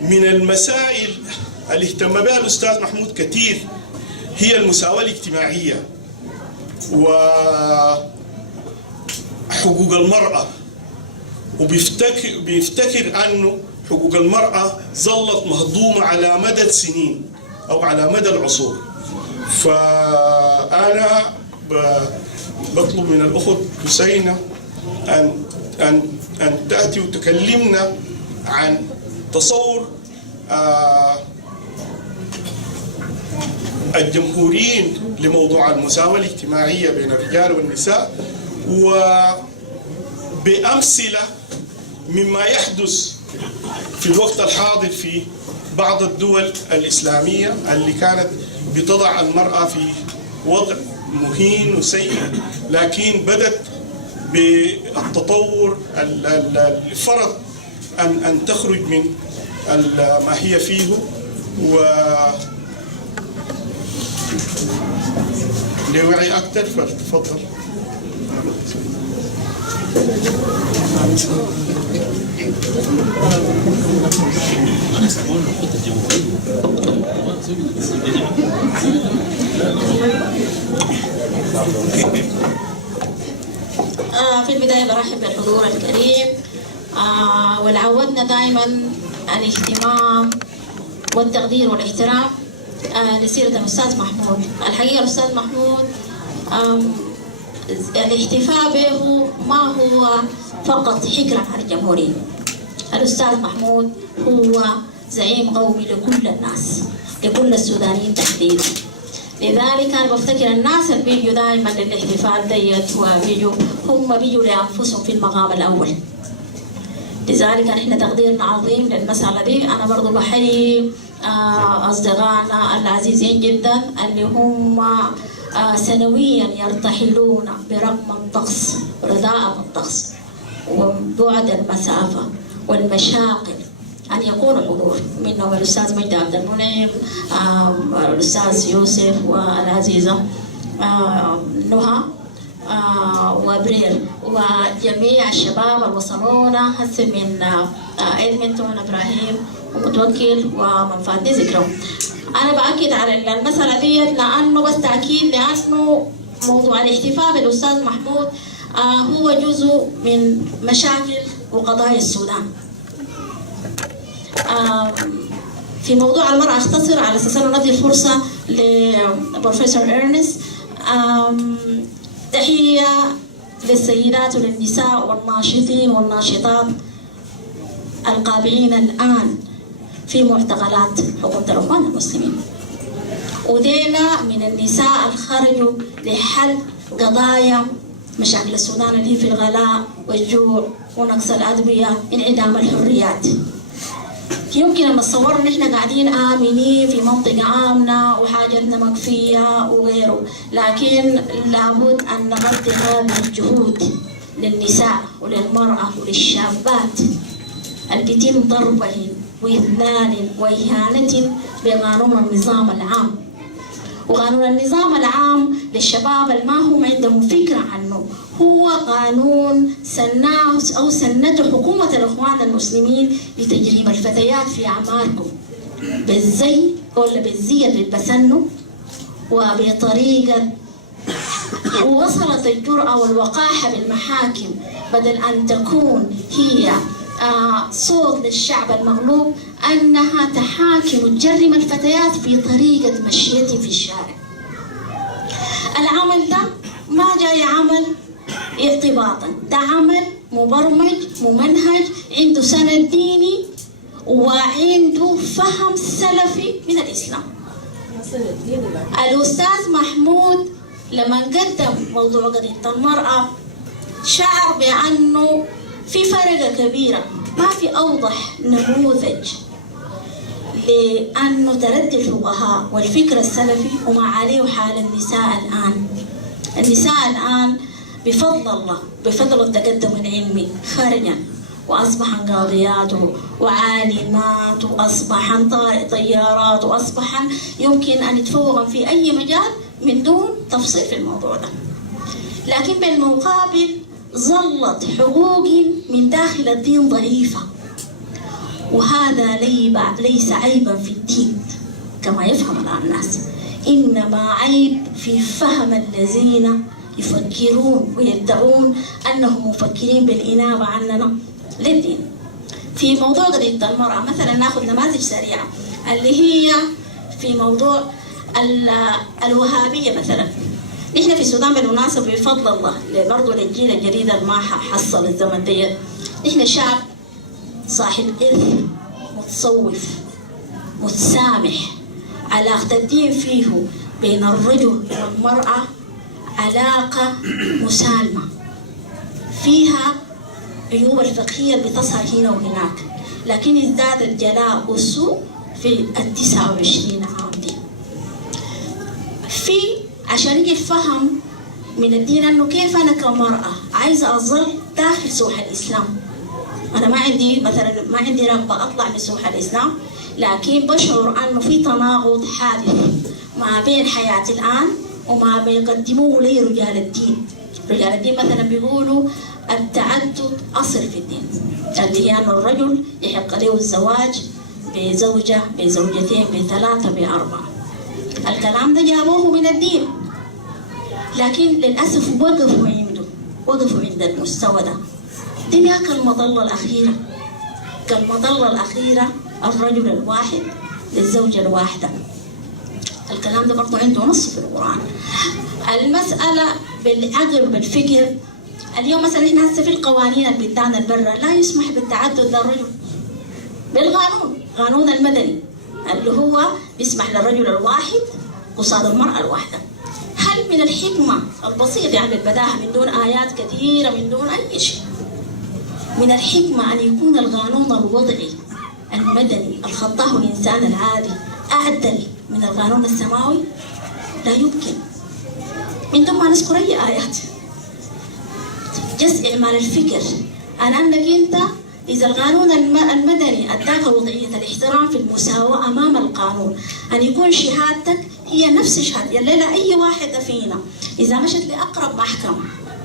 من المسائل اللي اهتم بها الأستاذ محمود كثير هي المساواة الاجتماعية وحقوق المرأة، وبيفتكر أنه حقوق المرأة ظلت مهضومة على مدى السنين أو على مدى العصور. فأنا بطلب من الأخت حسينة أن تأتي وتكلمنا عن تصور الجمهوريين لموضوع المساواة الاجتماعية بين الرجال والنساء، وبأمثلة مما يحدث في الوقت الحاضر في بعض الدول الإسلامية اللي كانت بتضع المرأة في وضع مهين وسيء، لكن بدت بالتطور الفرض أن تخرج من ما هي فيه. لوعي أكثر فلتفضل. في البداية برحب بالحضور الكريم، والعودنا دائما الاهتمام والتقدير والاحترام لسيرة الأستاذ محمود. الحقيقة الأستاذ محمود الاحتفاء به ما هو فقط حكرا على الجمهورية. الأستاذ محمود هو زعيم قومي لكل الناس، لكل السودانيين تحديدا. لذلك أنا بفتكر الناس اللي بيجوا دائما للاحتفال ديت هم بيجوا لأنفسهم في المقام الأول. لذلك احنا تقديرنا عظيم للمسألة دي. أنا برضو بحيي أصدقائنا العزيزين جدا اللي هم سنويا يرتحلون برغم الطقس، رداء الطقس وبعد المسافة والمشاقل أن يكونوا حضور، منهم الأستاذ مجدي عبد المنعم، الأستاذ يوسف والعزيزة نهى وبرير، وجميع الشباب الوصلونا هسه من إدمنتون إبراهيم ومتوكل ومن فاتني ذكرهم. أنا بأكد على المسألة دي لأنه بس تأكيد، لأنه موضوع الاحتفاء بالأستاذ محمود هو جزء من مشاكل وقضايا السودان. في موضوع المرأة أختصر على أساس أنه ندي الفرصة لبروفيسور إرنست. تحية للسيدات وللنساء والناشطين والناشطات القابعين الآن في معتقلات حكومة الأخوان المسلمين، ودينا من النساء الخرجوا لحل قضايا مشاكل السودان اللي هي في الغلاء والجوع ونقص الأدوية، انعدام الحريات. يمكن أن نتصور إن إحنا قاعدين آمنين في منطقة آمنة وحاجتنا مكفية وغيره، لكن لابد أن نغطي هذه الجهود للنساء وللمرأة وللشابات اللي بيتم ضربهم وإذلال وإهانة بقانون النظام العام. وقانون النظام العام للشباب اللي ما هم عندهم فكرة عنه هو قانون سناه أو سنته حكومة الأخوان المسلمين لتجريم الفتيات في أعماركم بالزي ولا بالزي اللي بسنوا وبطريقة. ووصلت الجرأة والوقاحة بالمحاكم بدل أن تكون هي صوت للشعب المغلوب أنها تحاكم وتجرم الفتيات في طريقة مشيتهم في الشارع. العمل ده ما جاي عمل ارتباطا، ده عمل مبرمج ممنهج، عنده سند ديني وعنده فهم سلفي من الإسلام. الأستاذ محمود لما قدم موضوع قضية المرأة شعر بأنه في فرقة كبيرة، ما في أوضح نموذج لأنه تردي الفقهاء والفكر السلفي وما عليه حال النساء الآن. النساء الآن بفضل الله، بفضل التقدم العلمي خرجا وأصبحن قاضيات وعالمات وأصبحن طيارات وأصبحن يمكن أن يتفوقن في أي مجال من دون تفصيل في الموضوع ده. لكن بالمقابل ظلت حقوق من داخل الدين ضعيفة، وهذا ليس عيبا في الدين كما يفهم الآن الناس، إنما عيب في فهم الذين يفكرون ويدعون أنهم مفكرين بالإنابة عننا للدين. في موضوع قضية المرأة مثلا ناخذ نماذج سريعة اللي هي في موضوع الوهابية مثلا. نحن في السودان بالمناسبة بفضل الله برضه للجيل الجديد اللي ما حصل الزمن ديت، نحن شعب صاحب إرث متصوف متسامح. علاقة الدين فيه بين الرجل والمرأة علاقة مسالمة، فيها عيوب الفقهية اللي بتظهر هنا وهناك، لكن ازداد الجلاء والسوء في 29 عام دي. في عشان يجي الفهم من الدين انه كيف انا كمرأة عايزة اظل داخل سوح الاسلام. انا ما عندي رغبة اطلع من سوح الاسلام، لكن بشعر انه في تناقض حادث ما بين حياتي الان وما بيقدموه لي رجال الدين. رجال الدين مثلا بيقولوا التعدد اصل في الدين، اللي هي انه الرجل يحق له الزواج بزوجة بزوجتين بثلاثة بأربعة. الكلام ده جابوه من الدين، لكن للأسف وقفوا عند المستوى ده. الدنيا كالمظلة الأخيرة، كالمظلة الأخيرة الرجل الواحد للزوجة الواحدة. الكلام ده برضو عنده نص في القرآن. المسألة بالعقل وبالفكر. اليوم مثلا احنا هسه في القوانين البلدان البرة لا يسمح بالتعدد للرجل بالقانون، قانون المدني اللي هو بيسمح للرجل الواحد قصاد المرأة الواحدة. هل من الحكمة البسيطة يعني بالبداهة من دون آيات كثيرة من دون أي شيء، من الحكمة أن يكون القانون الوضعي المدني الخطاه الإنسان العادي أعدل من القانون السماوي؟ لا يمكن. من دون ما نذكر أي آيات، جس إعمال الفكر أنك أنت إذا القانون المدني أداك وضعية الاحترام في المساواة أمام القانون، أن يكون شهادتك هي نفس شهادة الليلة أي واحدة فينا إذا مشت لأقرب محكمة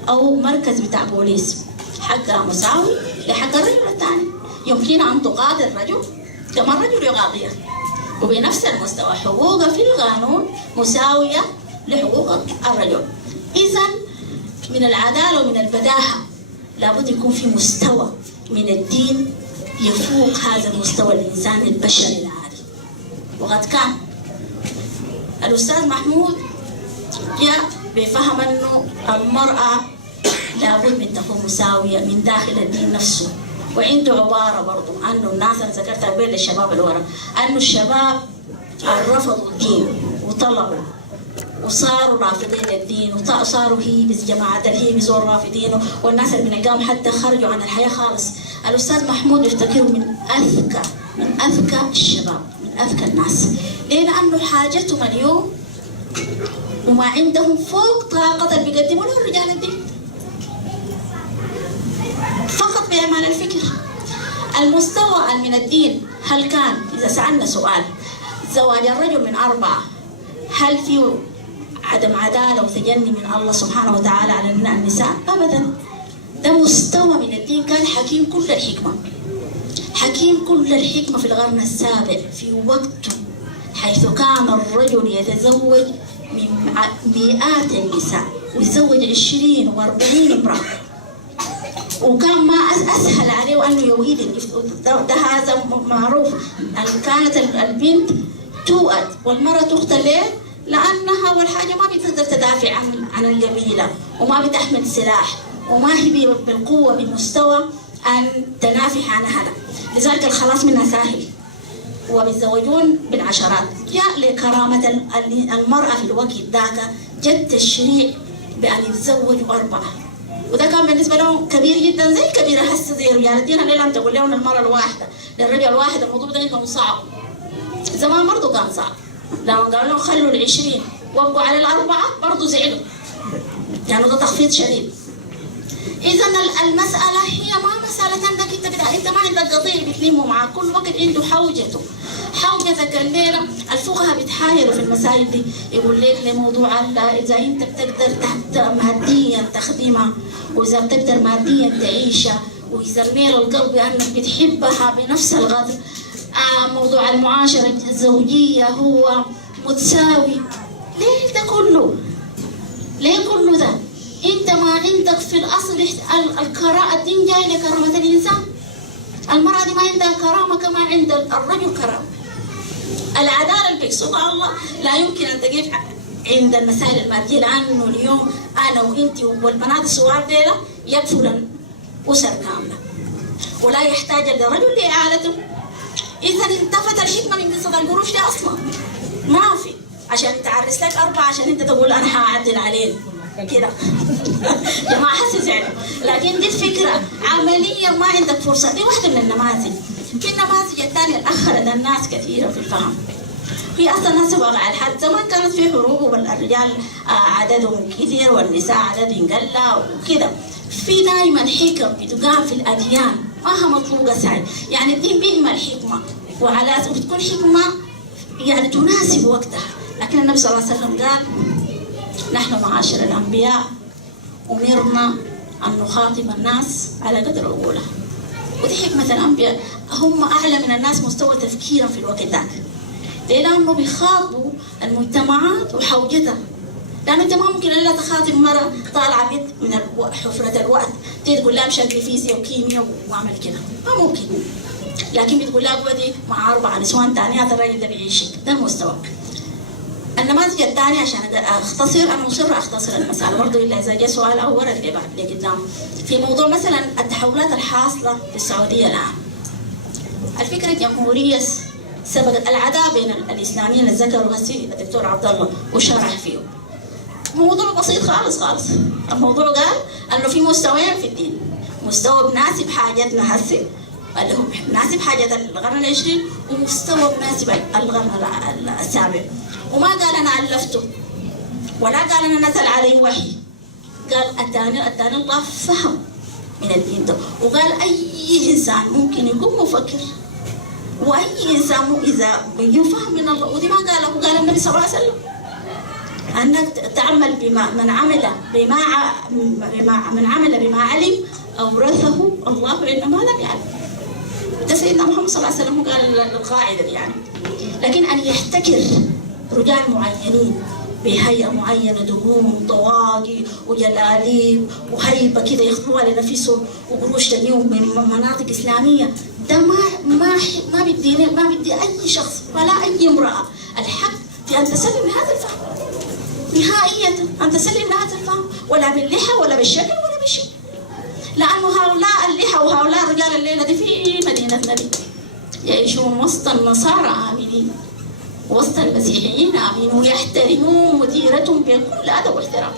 أو مركز بتاع بوليس حقها مساوي لحق الرجل الثاني، يمكن أن تقاضي الرجل كما الرجل يقاضيها، وبنفس المستوى حقوقها في القانون مساوية لحقوق الرجل. إذا من العدالة ومن البداهة لابد يكون في مستوى من الدين يفوق هذا المستوى الإنسان البشري العادي. وقد كان الأستاذ محمود جاء بفهم أنه المرأة لابد من تكون مساوية من داخل الدين نفسه، وعنده عبارة برضو أنه الناس اللي ذكرتها بين الشباب الورا أنه الشباب رفضوا الدين وطلبوا وصاروا رافضين الدين وصاروا هيبز جماعة الهيبز والرافضين، والناس اللي بنلقاهم حتى خرجوا عن الحياة خالص. الأستاذ محمود يفتكروا من أذكى الشباب، من أذكى الناس. ليه؟ لأنه حاجتهم اليوم وما عندهم فوق طاقة اللي بيقدموا له رجال الدين، فقط بإعمال الفكر. المستوى من الدين هل كان إذا سألنا سؤال زواج الرجل من 4 هل فيه عدم عدالة وتجني من الله سبحانه وتعالى على النساء؟ أبدا. ده مستوى من الدين كان حكيم كل الحكمة، حكيم كل الحكمة في القرن السابع في وقته، حيث كان الرجل يتزوج من مئات النساء ويتزوج 20 و40 امرأة، وكان ما أسهل عليه أنه يوهيد. ده هذا معروف. كانت البنت توأد والمرأة تختلف لأنها أول حاجة ما بتقدر تدافع عن القبيلة وما بتحمل سلاح وما هي بالقوة بالمستوى أن تنافح عن هذا، لذلك الخلاص منها سهل وبيتزوجون بالعشرات. جاء لكرامة المرأة في الوقت ذاك جد تشريع بأن يتزوجوا 4، وده كان بالنسبة لهم كبير جدا، زي كبيرة هسه زي رجال الدين الليلة أنت تقول لهم المرأة الواحدة للرجل الواحد. الموضوع ده عندهم صعب، زمان برضه كان صعب. لما قالوا لهم خلوا 20 وابقوا على 4 برضه زعلوا، يعني ده تخفيض شديد. إذا المسألة هي ما مسألة أنك أنت ما عندك قضية بتلموا معاه، كل وقت عنده حوجتك. الليلة الفقهاء بيتحايلوا في المسائل دي، يقول لك لموضوع إذا أنت بتقدر ماديا تخدمها وإذا بتقدر ماديا تعيشها ويزميل القلب بأنك بتحبها بنفس القدر. موضوع المعاشرة الزوجية هو متساوي. ليه ده كله؟ ليه كله ده؟ انت ما عندك في الاصل الكرامة، الدين جاي لكرامة الانسان. المرأة دي ما عندها كرامة كما عند الرجل كرامة. العدالة اللي بيقصدها الله لا يمكن ان تقف عند المسائل المادية، لانه اليوم انا وانت والبنات الصغار ديلا يكفوا الاسر كاملة ولا يحتاج الرجل لاعالته. اذا انتفت الحكمة من قصة القروش دي اصلا ما في، عشان تعرس لك 4 عشان انت تقول انا هعدل عليه كده. جماعة حسس يعني، لكن دي الفكرة عمليا ما عندك فرصة. دي واحدة من النماذج. في النماذج الثانية اللي أخرت الناس كثيرا في الفهم. هي أصلا ناس وقع الحد. زمان كانت في حروب والرجال عددهم كثير والنساء عددهم قل وكده. في دائما حكم بتقام في الأديان ما هي مطلوبة سعي، يعني الدين بيهمل حكمة وعلى بتكون حكمة يعني تناسب وقتها. لكن النبي صلى الله عليه وسلم قال نحن معاشر الأنبياء أمرنا أن نخاطب الناس على قدر عقولهم. ودي حكمة الأنبياء، هم أعلى من الناس مستوى تفكيرا في الوقت ذاك. ليه؟ لأنه بيخاطبوا المجتمعات وحوجتها. لأنه أنت ما ممكن إلا تخاطب مرة طالعة من حفرة الوقت تقول لها مشغلي فيزياء وكيمياء وأعمل كده، ما ممكن. لكن بتقول لها قودي مع 4 نسوان تانيات الراجل ده بيعيش. ده المستوى. النماذج الثاني عشان اختصر، انا مصره اختصر المسألة برضه الا اذا جاء سؤال او ورد اللي بعد لقدام. في موضوع مثلا التحولات الحاصله في السعوديه الان. الفكره الجمهوريه سبقت العداء بين الاسلاميين الذكر والسي الدكتور عبدالله وشرح فيه. موضوع بسيط خالص خالص. الموضوع قال انه في مستويين في الدين، مستوى بناسب حاجتنا هسه اللي هو بناسب حاجه القرن العشرين، ومستوى بناسب القرن السابع. وما قال أنا ألفته ولا قال أنا نزل علي وحي، قال أتاني الله فهم من الدين ده. وقال أي إنسان ممكن يكون مفكر، وأي إنسان إذا يفهم من الله. ودي ما قاله، قال النبي صلى الله عليه وسلم أنك تعمل بما من عمل بما علم أورثه الله علم ما لم يعلم. ده سيدنا محمد صلى الله عليه وسلم قال القاعدة دي يعني. لكن أن يحتكر رجال معينين بهيئة معينة، دهون طواقي وجلاليب وهيبة كده يخطوها لنفسهم وقروش تجيهم من مناطق إسلامية، ده ما بدي أي شخص ولا أي امرأة الحق في أن تسلم لهذا الفهم نهائيا، أن تسلم لهذا الفهم ولا باللحى ولا بالشكل ولا بالشيء. لأنه هؤلاء اللحى وهؤلاء رجال الليلة دي في مدينة النبي يعيشون وسط النصارى آمنين، وسط المسيحيين آمنين، ويحترمون مديرتهم بكل أدب واحترام،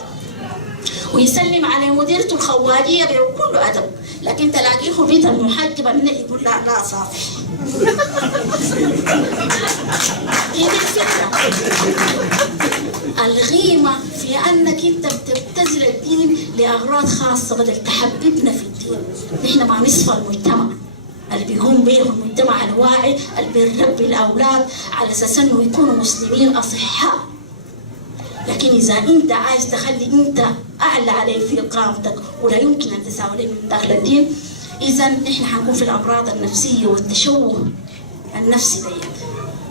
ويسلم على مديرته الخواجية بكل أدب. لكن تلاقيه بيت المحجبة منه يقول لا صافي. هي الفكرة. الغيمة في أنك أنت بتبتذل الدين لأغراض خاصة بدل تحببنا في الدين. نحن مع نصف المجتمع اللي بيقوم به المجتمع الواعي اللي بيربي الأولاد على أساس أنه يكونوا مسلمين أصحاء. لكن إذا أنت عايز تخلي أنت أعلى عليه في قامتك ولا يمكن أن تساوي من داخل الدين، إذا نحن حنكون في الأمراض النفسية والتشوه النفسي ديت.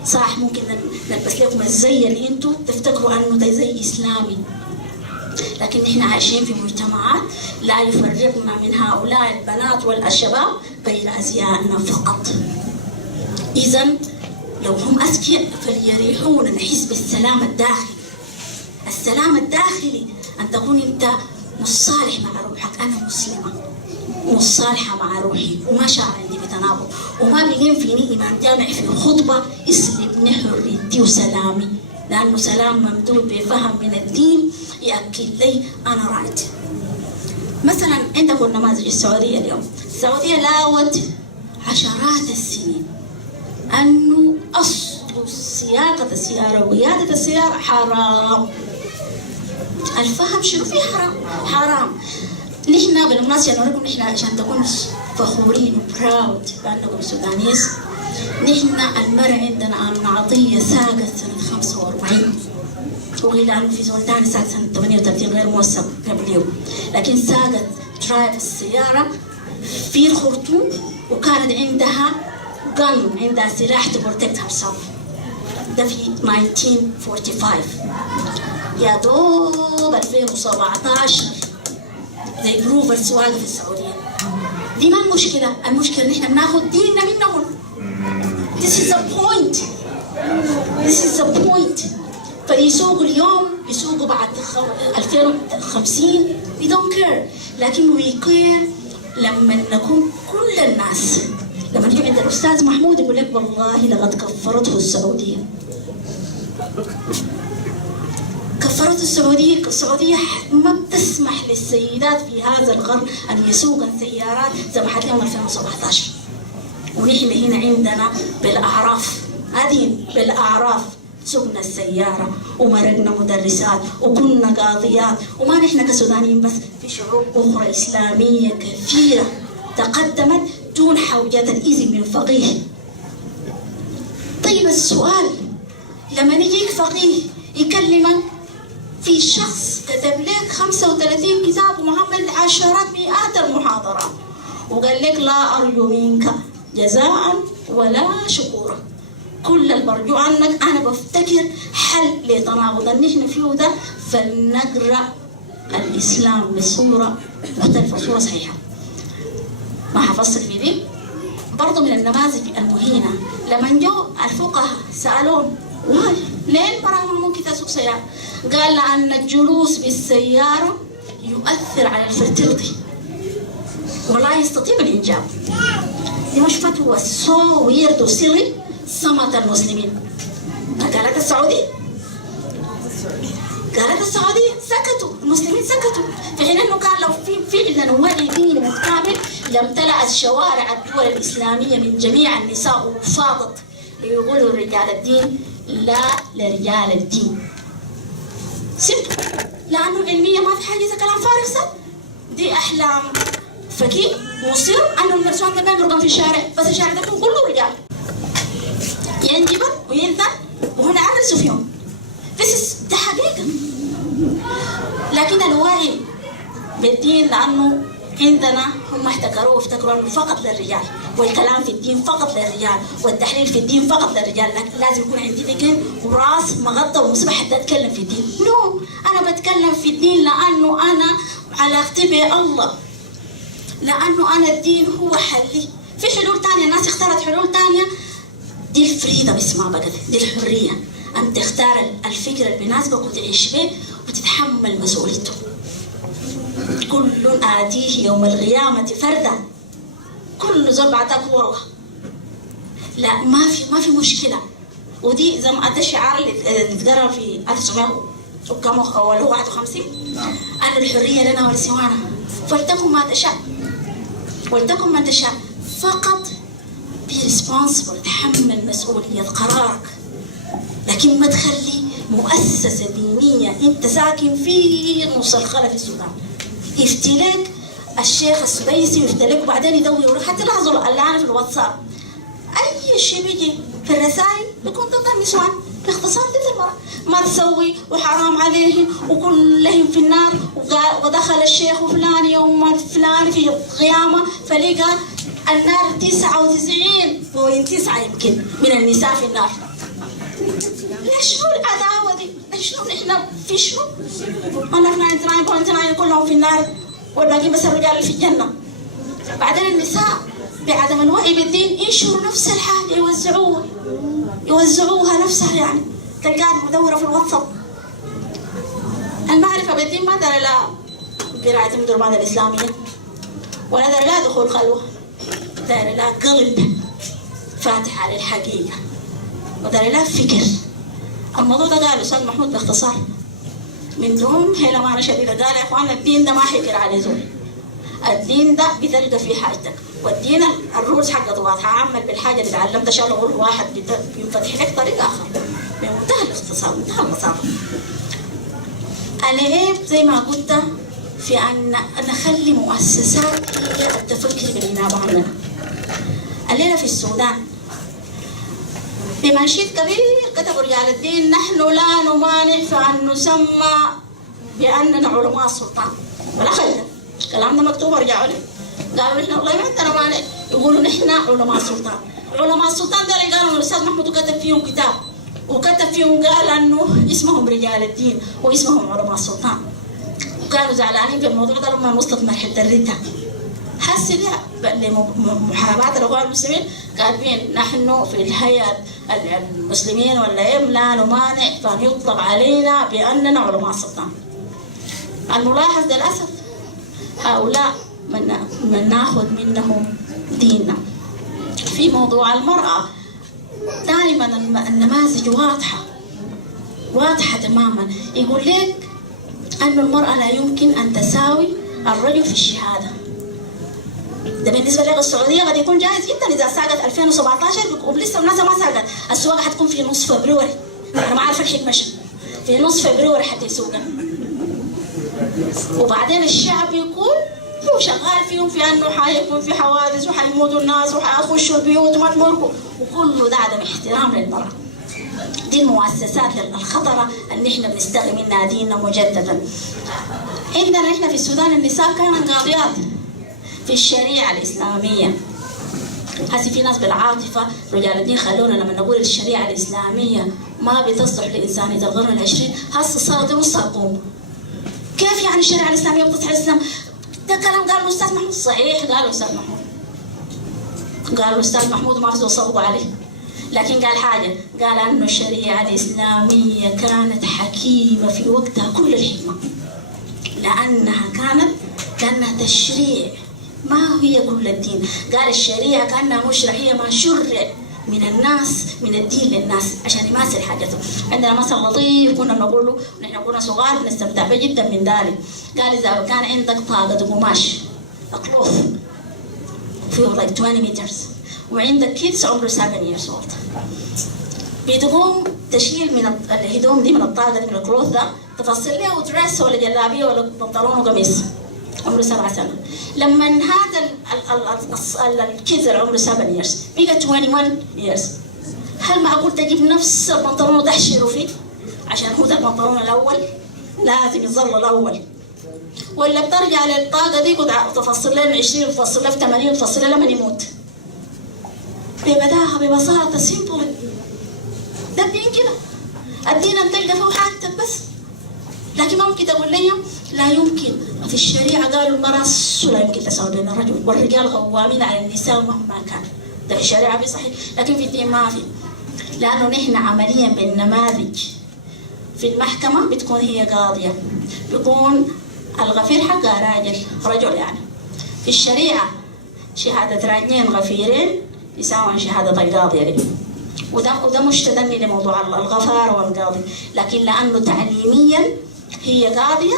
صح ممكن نلبس لكم الزي اللي انتم تفتكروا انه ده زي اسلامي، لكن نحن عايشين في مجتمعات لا يفرقنا من هؤلاء البنات والشباب غير ازيائنا فقط. اذا لو هم اذكياء فليريحونا نحس بالسلام الداخلي. السلام الداخلي ان تكون انت مصالح مع روحك، انا مسلمه مصالحة مع روحي وما شعر عندي بتناقض، وما بيقيم فيني إمام جامع في الخطبة يسلبني حريتي وسلامي، لأنه سلام ممدود بفهم من الدين يأكد لي أنا رايت. مثلا عندكم نماذج السعودية اليوم. السعودية لاوت عشرات السنين أنه أصل سياقة السيارة وقيادة السيارة حرام. الفهم شنو فيه حرام. نحن بالمناسبة نقول نحن عشان تكون فخورين وبراود بأنكم سودانيس، نحن المرأة عندنا آمنة عطية ساقت سنة 45 وغير عنه في زول ثاني ساقت سنة 38 غير موثق قبل يوم، لكن ساقت درايف السيارة في الخرطوم، وكانت عندها سلاح to protect herself. ده في 1945. يا دوب 2017 زي بروفرز واقف في السعودية. دي ما المشكلة، المشكلة نحن بناخد ديننا منهم. This is the point. فيسوقوا اليوم بيسوقوا بعد 2050 we don't care، لكن we care لما نكون كل الناس. لما نجي عند الأستاذ محمود يقول لك والله لقد كفرته السعودية. كفرته السعودية. السعودية ما بتسمح للسيدات في هذا القرن أن يسوقن سيارات زي ما حكينا 2017. ونحن هنا عندنا بالأعراف سوقنا السيارة ومرقنا مدرسات وكنا قاضيات، وما نحن كسودانيين بس، في شعوب أخرى إسلامية كثيرة تقدمت دون حوجة الإذن من فقيه. طيب السؤال، لما يجيك فقيه يكلمك في شخص كتب لك 35 كتاب ومعمل عشرات مئات المحاضرات وقال لك لا أرجو منك جزاء ولا شكورا، كل البرجو عنك أنا بفتكر حل لتناقض نحن فيه ده، فلنقرأ الإسلام بصورة مختلفة، صورة صحيحة. ما حفظت في دي برضو من النماذج المهينة. لما جو الفقهاء سألون واي ليه المرأة ممكن تسوق سيارة؟ قال لأن الجلوس بالسيارة يؤثر على الفرتيلتي ولا يستطيع الإنجاب. دي مش فتوى سو ويرد وسري صمت المسلمين. قالت السعودية، سكتوا المسلمين، سكتوا، في حين انه كان لو في فعلا وعي ديني متكامل لامتلأت شوارع الدول الإسلامية من جميع النساء وفاضت ليقولوا رجال الدين لا لرجال الدين. سمت لأنه علميا ما في حاجة كلام فارغ صح. دي أحلام فكي مصر أنه المرسوم ده بيرقم في الشارع، بس الشارع ده كله رجال ينجبر وينثى وهنا عمل فيهم. ده حقيقة. لكن الوعي بالدين لأنه عندنا هم احتكروه وافتكروا انه فقط للرجال، والكلام في الدين فقط للرجال، والتحليل في الدين فقط للرجال، لكن لازم يكون عندي ذكر وراس مغطى ومصباح حتى اتكلم في الدين. نو، انا بتكلم في الدين لانه انا علاقتي بالله، لانه انا الدين هو حلي. في حلول ثانيه، الناس اختارت حلول ثانيه، دي الفريدة اسمها بقى، دي الحريه، ان تختار الفكر اللي بيناسبك وتعيش به وتتحمل مسؤوليته. كل آتيه يوم القيامة فردا، كل زول بعتك ورقة. لا ما في مشكلة. ودي زي ما ده الشعار اللي اتقرا في 1951 أن الحرية لنا ولسوانا، فلتكن ما تشاء ولتكن ما تشاء، فقط be responsible، تحمل مسؤولية قرارك. لكن ما تخلي مؤسسة دينية انت ساكن في نص الخلا في السودان يفتلك الشيخ السديسي ويفتلك وبعدين يدور. حتى لاحظوا اللعنة في الواتساب، اي شيء بيجي في الرسائل بيكون ضد النسوان باختصار ضد المرأة، ما تسوي وحرام عليهم وكلهم في النار. ودخل الشيخ فلان يوم فلان في قيامة فلقى النار 99.9 يمكن من النساء في النار. ليش شنو العداوة دي؟ ليش شنو نحن في شنو؟ أنا 99.9 كلهم في النار والباقي بس الرجال اللي في الجنة. بعدين النساء بعدم الوعي بالدين ينشروا نفس الحاجة، يوزعوها نفسها، يعني تلقاها مدورة في الواتساب. المعرفة بالدين ما دار لا قراءة المدربات الإسلامية ولا دار لا دخول خلوة، دار لا قلب فاتح على الحقيقة ودار لا فكر. الموضوع ده قال الأستاذ محمود باختصار من دون هي لمعنة شديدة. قال يا إخوان الدين ده ما حيكر عليه زول، الدين ده بتلقى فيه حاجتك، والدين الرولز حقته واضحة، عمل بالحاجة اللي تعلمتها إن شاء الله غير واحد بينفتح لك طريق آخر بمنتهى الاختصار منتهى البساطة. العيب زي ما قلت في أن نخلي مؤسسات هي التفكر بالإنابة عننا. الليلة في السودان بمنشيد كبير كتبوا رجال الدين نحن لا نمانع فأن نسمى بأننا علماء السلطان، ولا خلنا الكلام ده مكتوب ارجعوا لي قالوا إحنا والله ما عندنا مانع، يقولوا نحن علماء السلطان. علماء السلطان ده اللي قالوا الأستاذ محمود وكتب فيهم كتاب، وكتب فيهم قال أنه اسمهم رجال الدين واسمهم علماء السلطان، وكانوا زعلانين في الموضوع ده لما وصلت مرحلة الردة. هسه محاربات الأخوان المسلمين كاتبين نحن في الهيئة المسلمين ولا لا نمانع فأن يطلق علينا بأننا علماء السلطان. الملاحظ للأسف هؤلاء من ناخذ منهم ديننا. في موضوع المرأة دائما النماذج واضحة تماما، يقول لك أن المرأة لا يمكن أن تساوي الرجل في الشهادة. ده بالنسبة لغة السعودية قد يكون جاهز جدا إذا ساقت 2017 ولسه الناس ما ساقت. السواقة حتكون في نصف فبراير، أنا ما أعرف الحكمة في نصف فبراير حتى يسوقها. وبعدين الشعب يكون هو شغال فيهم في أنه حيكون في حوادث وحيموتوا الناس وحيخشوا البيوت وما تمرقوا، وكله ده عدم احترام للمرأة. دي المؤسسات الخطرة اللي احنا بنستغي منها ديننا مجددا. عندنا احنا في السودان النساء كانت قاضيات في الشريعة الإسلامية. هسي في ناس بالعاطفة رجال الدين خلونا لما نقول الشريعة الإسلامية ما بتصلح لإنسانية القرن العشرين، هسه صارت نص القوم. كيف يعني الشريعة الإسلامية بتصلح الإسلام؟ ده كلام قاله الأستاذ محمود. صحيح قاله الأستاذ محمود، قاله الأستاذ محمود ما في صبوا عليه، لكن قال حاجة، قال أنه الشريعة الإسلامية كانت حكيمة في وقتها كل الحكمة، لأنها تشريع ما هي كل الدين. قال الشريعة كأنها مشرع، هي ما شرع من الناس من الدين للناس عشان يماثل حاجته. عندنا مثل لطيف كنا بنقوله ونحن كنا صغار بنستمتع به جدا من ذلك. قال إذا كان عندك طاقة قماش أقلوف فيه like 20 meters وعندك كيدز عمره 7 years old، بتقوم تشيل من الهدوم دي من الطاقة دي من الكلوث ده تفصل لها دريس ولا جلابية ولا بنطلون وقميص عمره 7 سنة. لما هذا الكيدز عمره 7 years بقى 21 years، هل معقول تجيب نفس البنطلون وتحشره فيه عشان هو ده البنطلون الأول؟ لازم يظل الأول. ولا بترجع للطاقة دي وتفصل لها من 20 وتفصل لها في 80 وتفصل لها لما يموت ببداهة ببساطة سيمبل. ده الدين كده، الدين أن تلقى فيه حاجتك بس، لكن ما ممكن تقول لي لا يمكن. في الشريعة قالوا المرأة لا يمكن تساوي بين الرجل والرجال قوامين على النساء مهما كان. ده في الشريعة صحيح، لكن في الدين ما في، لأنه نحن عمليا بالنماذج في المحكمة بتكون هي قاضية، بيكون الغفير حقها رجل يعني. في الشريعة شهادة راجلين غفيرين يساوي شهادة القاضية دي، وده مش تدني لموضوع الغفار والقاضي، لكن لأنه تعليميا هي قاضية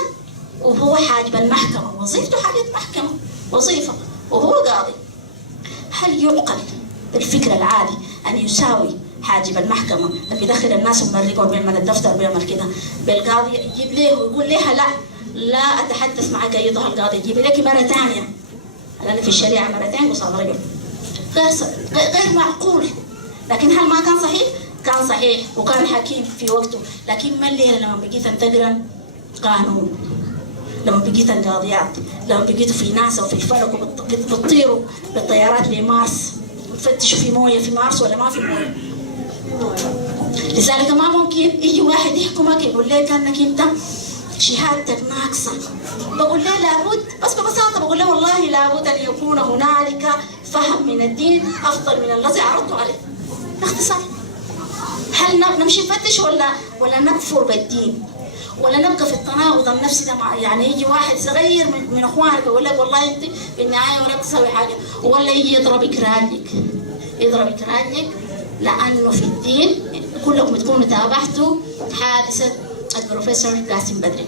وهو حاجب المحكمة، وظيفته حاجة محكمة وظيفة وهو قاضي. هل يعقل بالفكر العادي أن يساوي حاجب المحكمة اللي بيدخل الناس ومرقوا بيعمل الدفتر بيعمل كده بالقاضي يجيب ليه ويقول لها لا أتحدث معك أيها القاضي، يجيب لك مرة ثانية، لأن في الشريعة مرتين وصار رجل، غير معقول. لكن هل ما كان صحيح؟ كان صحيح وكان حكيم في وقته، لكن ما الليلة لما بقيت تقرا قانون، لما بقيت قاضيات، لما بقيتوا في ناسا وفي الفلك وبتطيروا بالطيارات لمارس وتفتشوا في مويه في مارس ولا ما في مويه. لذلك ما ممكن يجي واحد يحكمك يقول لك انك انت شهادتك ناقصه. بقول له لابد، بس ببساطه بقول له والله لابد ان يكون هنالك فهم من الدين افضل من الذي عرضته عليه. باختصار، هل نمشي نفتش ولا نكفر بالدين ولا نبقى في التناقض النفسي ده؟ يعني يجي واحد صغير من اخوانك يقول لك والله انت في النهايه ولا بتسوي حاجه، ولا يجي يضربك راجلك لانه في الدين كلكم تكونوا تابعتوا حادثه البروفيسور قاسم بدري.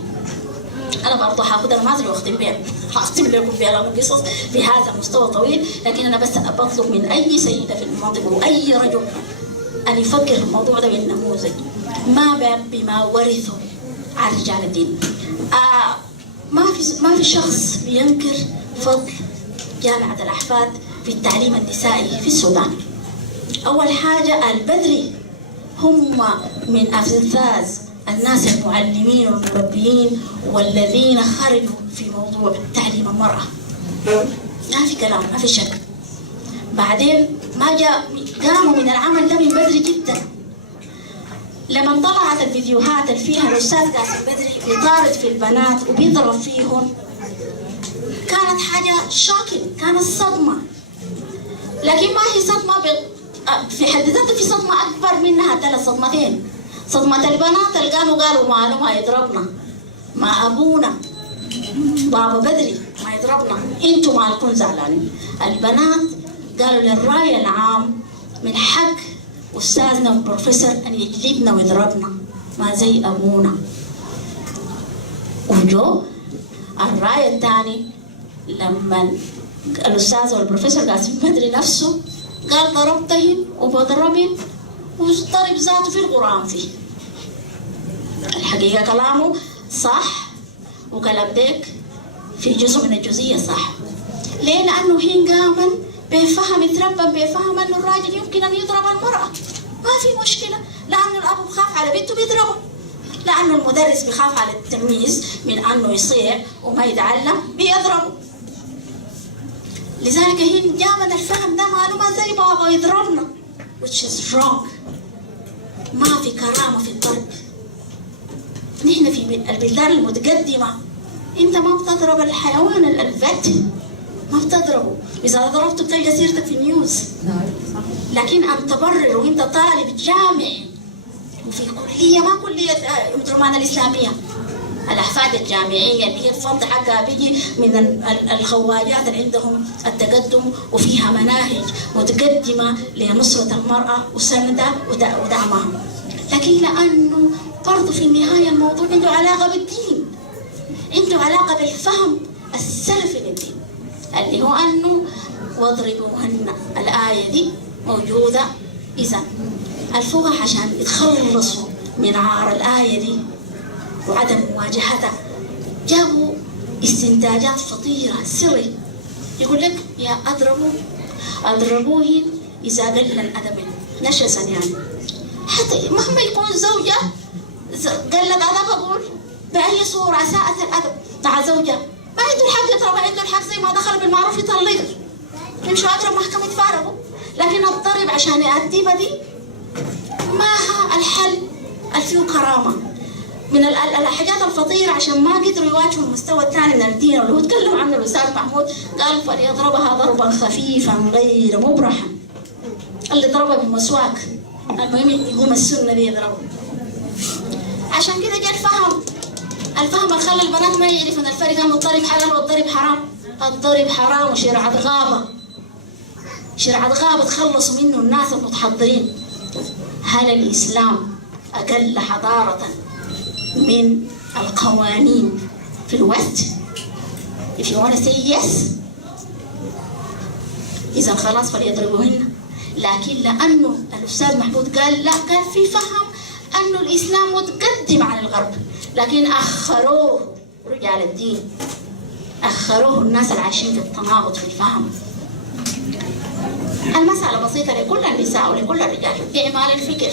انا برضه حاخذ نماذج واختم بها، هختم لكم بها قصص في هذا المستوى طويل، لكن انا بس بطلب من اي سيده في المنطقه واي رجل ان يفكر في الموضوع ده بالنموذج، ما بما ورثوا عن رجال الدين. ما في شخص بينكر فضل جامعة الأحفاد في التعليم النسائي في السودان. أول حاجة البدري هم من أفذاذ الناس المعلمين والمربيين والذين خرجوا في موضوع تعليم المرأة. ما في كلام، ما في شك. بعدين ما قاموا من العمل ده من بدري جدا. لما طلعت الفيديوهات اللي فيها الأستاذ قاسم بدري بيطارد في البنات وبيضرب فيهم، كانت حاجة شوكينج، كانت صدمة. لكن ما هي صدمة في حد ذاتها، في صدمة أكبر منها 3 صدمتين. صدمة البنات اللي قالوا معلوم ما يضربنا، مع أبونا بابا بدري ما يضربنا، انتوا مالكم زعلانين. البنات قالوا للرأي العام من حق أستاذنا والبروفيسور أن يجلبنا ويضربنا ما زي أبونا. وجو الرأي الثاني لما الأستاذ والبروفيسور قاسم بدري نفسه قال ضربتهم وبضربهم وضرب ذاته في القرآن فيه. الحقيقة كلامه صح وكلام ديك في جزء من الجزئية صح. ليه؟ لأنه حين قامن بفهم يتربى بفهم أنه الراجل يمكن أن يضرب المرأة، ما في مشكلة، لأنه الأب بخاف على بنته بيضربه، لأنه المدرس بخاف على التلميذ من أنه يصيع وما يتعلم بيضربه. لذلك هين جامن الفهم ده معلومة زي بابا يضربنا، which is wrong. ما في كرامة في الضرب. نحن في البلدان المتقدمة انت ما بتضرب الحيوان الفت، ما بتضربه، إذا ضربته بتلقى سيرتك في النيوز. لكن أن تبرر وانت طالب جامعي وفي كلية، ما كلية الدرمان الإسلامية، الأحفاد الجامعية اللي هي الفرد حقها بيجي من الخواجات اللي عندهم التقدم وفيها مناهج متقدمة لنصرة المرأة وسندها ودعمها. لكن لأنه برضه في النهاية الموضوع عنده علاقة بالدين، عنده علاقة بالفهم السلفي للدين، اللي هو أنه واضربوهن. الآية دي موجودة. إذا الفقهاء عشان يتخلصوا من عار الآية دي وعدم مواجهتها جابوا استنتاجات خطيرة سري. يقول لك يا أضربوهن إذا قل الأدب نشزا، يعني حتى مهما يكون الزوجة قلت أدب، أقول بأي صورة أساءت الأدب مع زوجها ما عنده الحق يضرب، عنده الحق زي ما دخل بالمعروف يطلق، يمشوا أقرب محكمة يتفارقوا. لكن الضرب عشان يأدبها دي ما الحل فيه كرامة. من الحاجات الفطيرة عشان ما قدروا يواجهوا المستوى الثاني من الدين اللي هو تكلم عنه الأستاذ محمود، قال فليضربها ضربا خفيفا غير مبرحا. اللي ضربها بالمسواك، المهم يقوم السنة دي يضربه. عشان كده جاء الفهم اللي خلى البنات ما يعرفوا الفرق انه الضرب حلال والضرب حرام. الضرب حرام وشرعة غابة تخلصوا منه الناس المتحضرين. هل الإسلام أقل حضارة من القوانين في الوست؟ If you want to say yes، إذا خلاص فليضربوهن. لكن لأنه الأستاذ محمود قال لا، كان في فهم أنه الإسلام متقدم عن الغرب، لكن أخروه رجال الدين، أخروه الناس اللي عايشين في التناقض في الفهم. المسألة بسيطة لكل النساء ولكل الرجال بإعمال الفكر،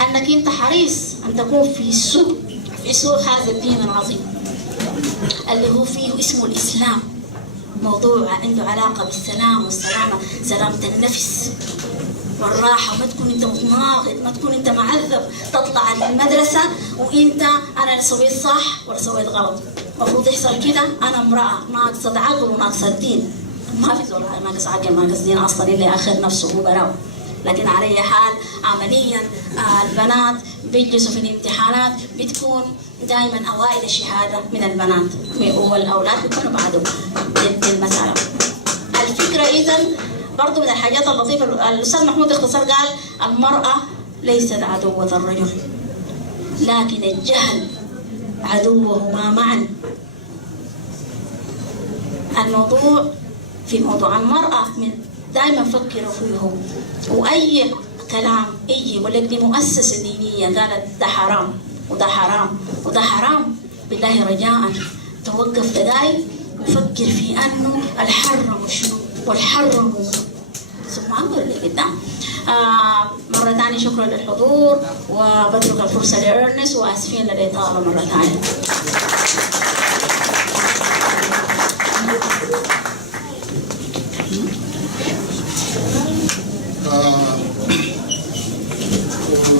أنك أنت حريص أن تكون في سوق هذا الدين العظيم اللي هو فيه اسمه الإسلام، موضوع عنده علاقة بالسلام والسلامة، سلامة النفس والراحة، وما تكون أنت متناقض، ما تكون أنت معذب، تطلع من المدرسة وأنت أنا سويت صح ولا سويت غلط، المفروض يحصل كده، أنا امرأة ناقصة عقل وناقصة دين. ما في زول ناقص عقل ناقص دين أصلا اللي آخر نفسه هو براو. لكن على أي حال عمليا البنات بيجلسوا في الامتحانات بتكون دائما أوائل الشهادة من البنات، والأولاد بيكونوا بعدهم. دي المسألة. الفكرة إذا برضو من الحاجات اللطيفة الأستاذ محمود اختصر قال المرأة ليست عدوة الرجل، لكن الجهل عدوهما معا. الموضوع في موضوع المرأة من دائما فكروا فيه، وأي كلام يجي يقول لك دي مؤسسة دينية قالت ده حرام وده حرام وده حرام، بالله رجاء توقف دقايق وفكر في أنه الحرم شنو والحرم ثم أنظر اللي قدام. مرة ثانية شكرا للحضور، وبترك الفرصة لإرنس، وآسفين للإطالة مرة ثانية.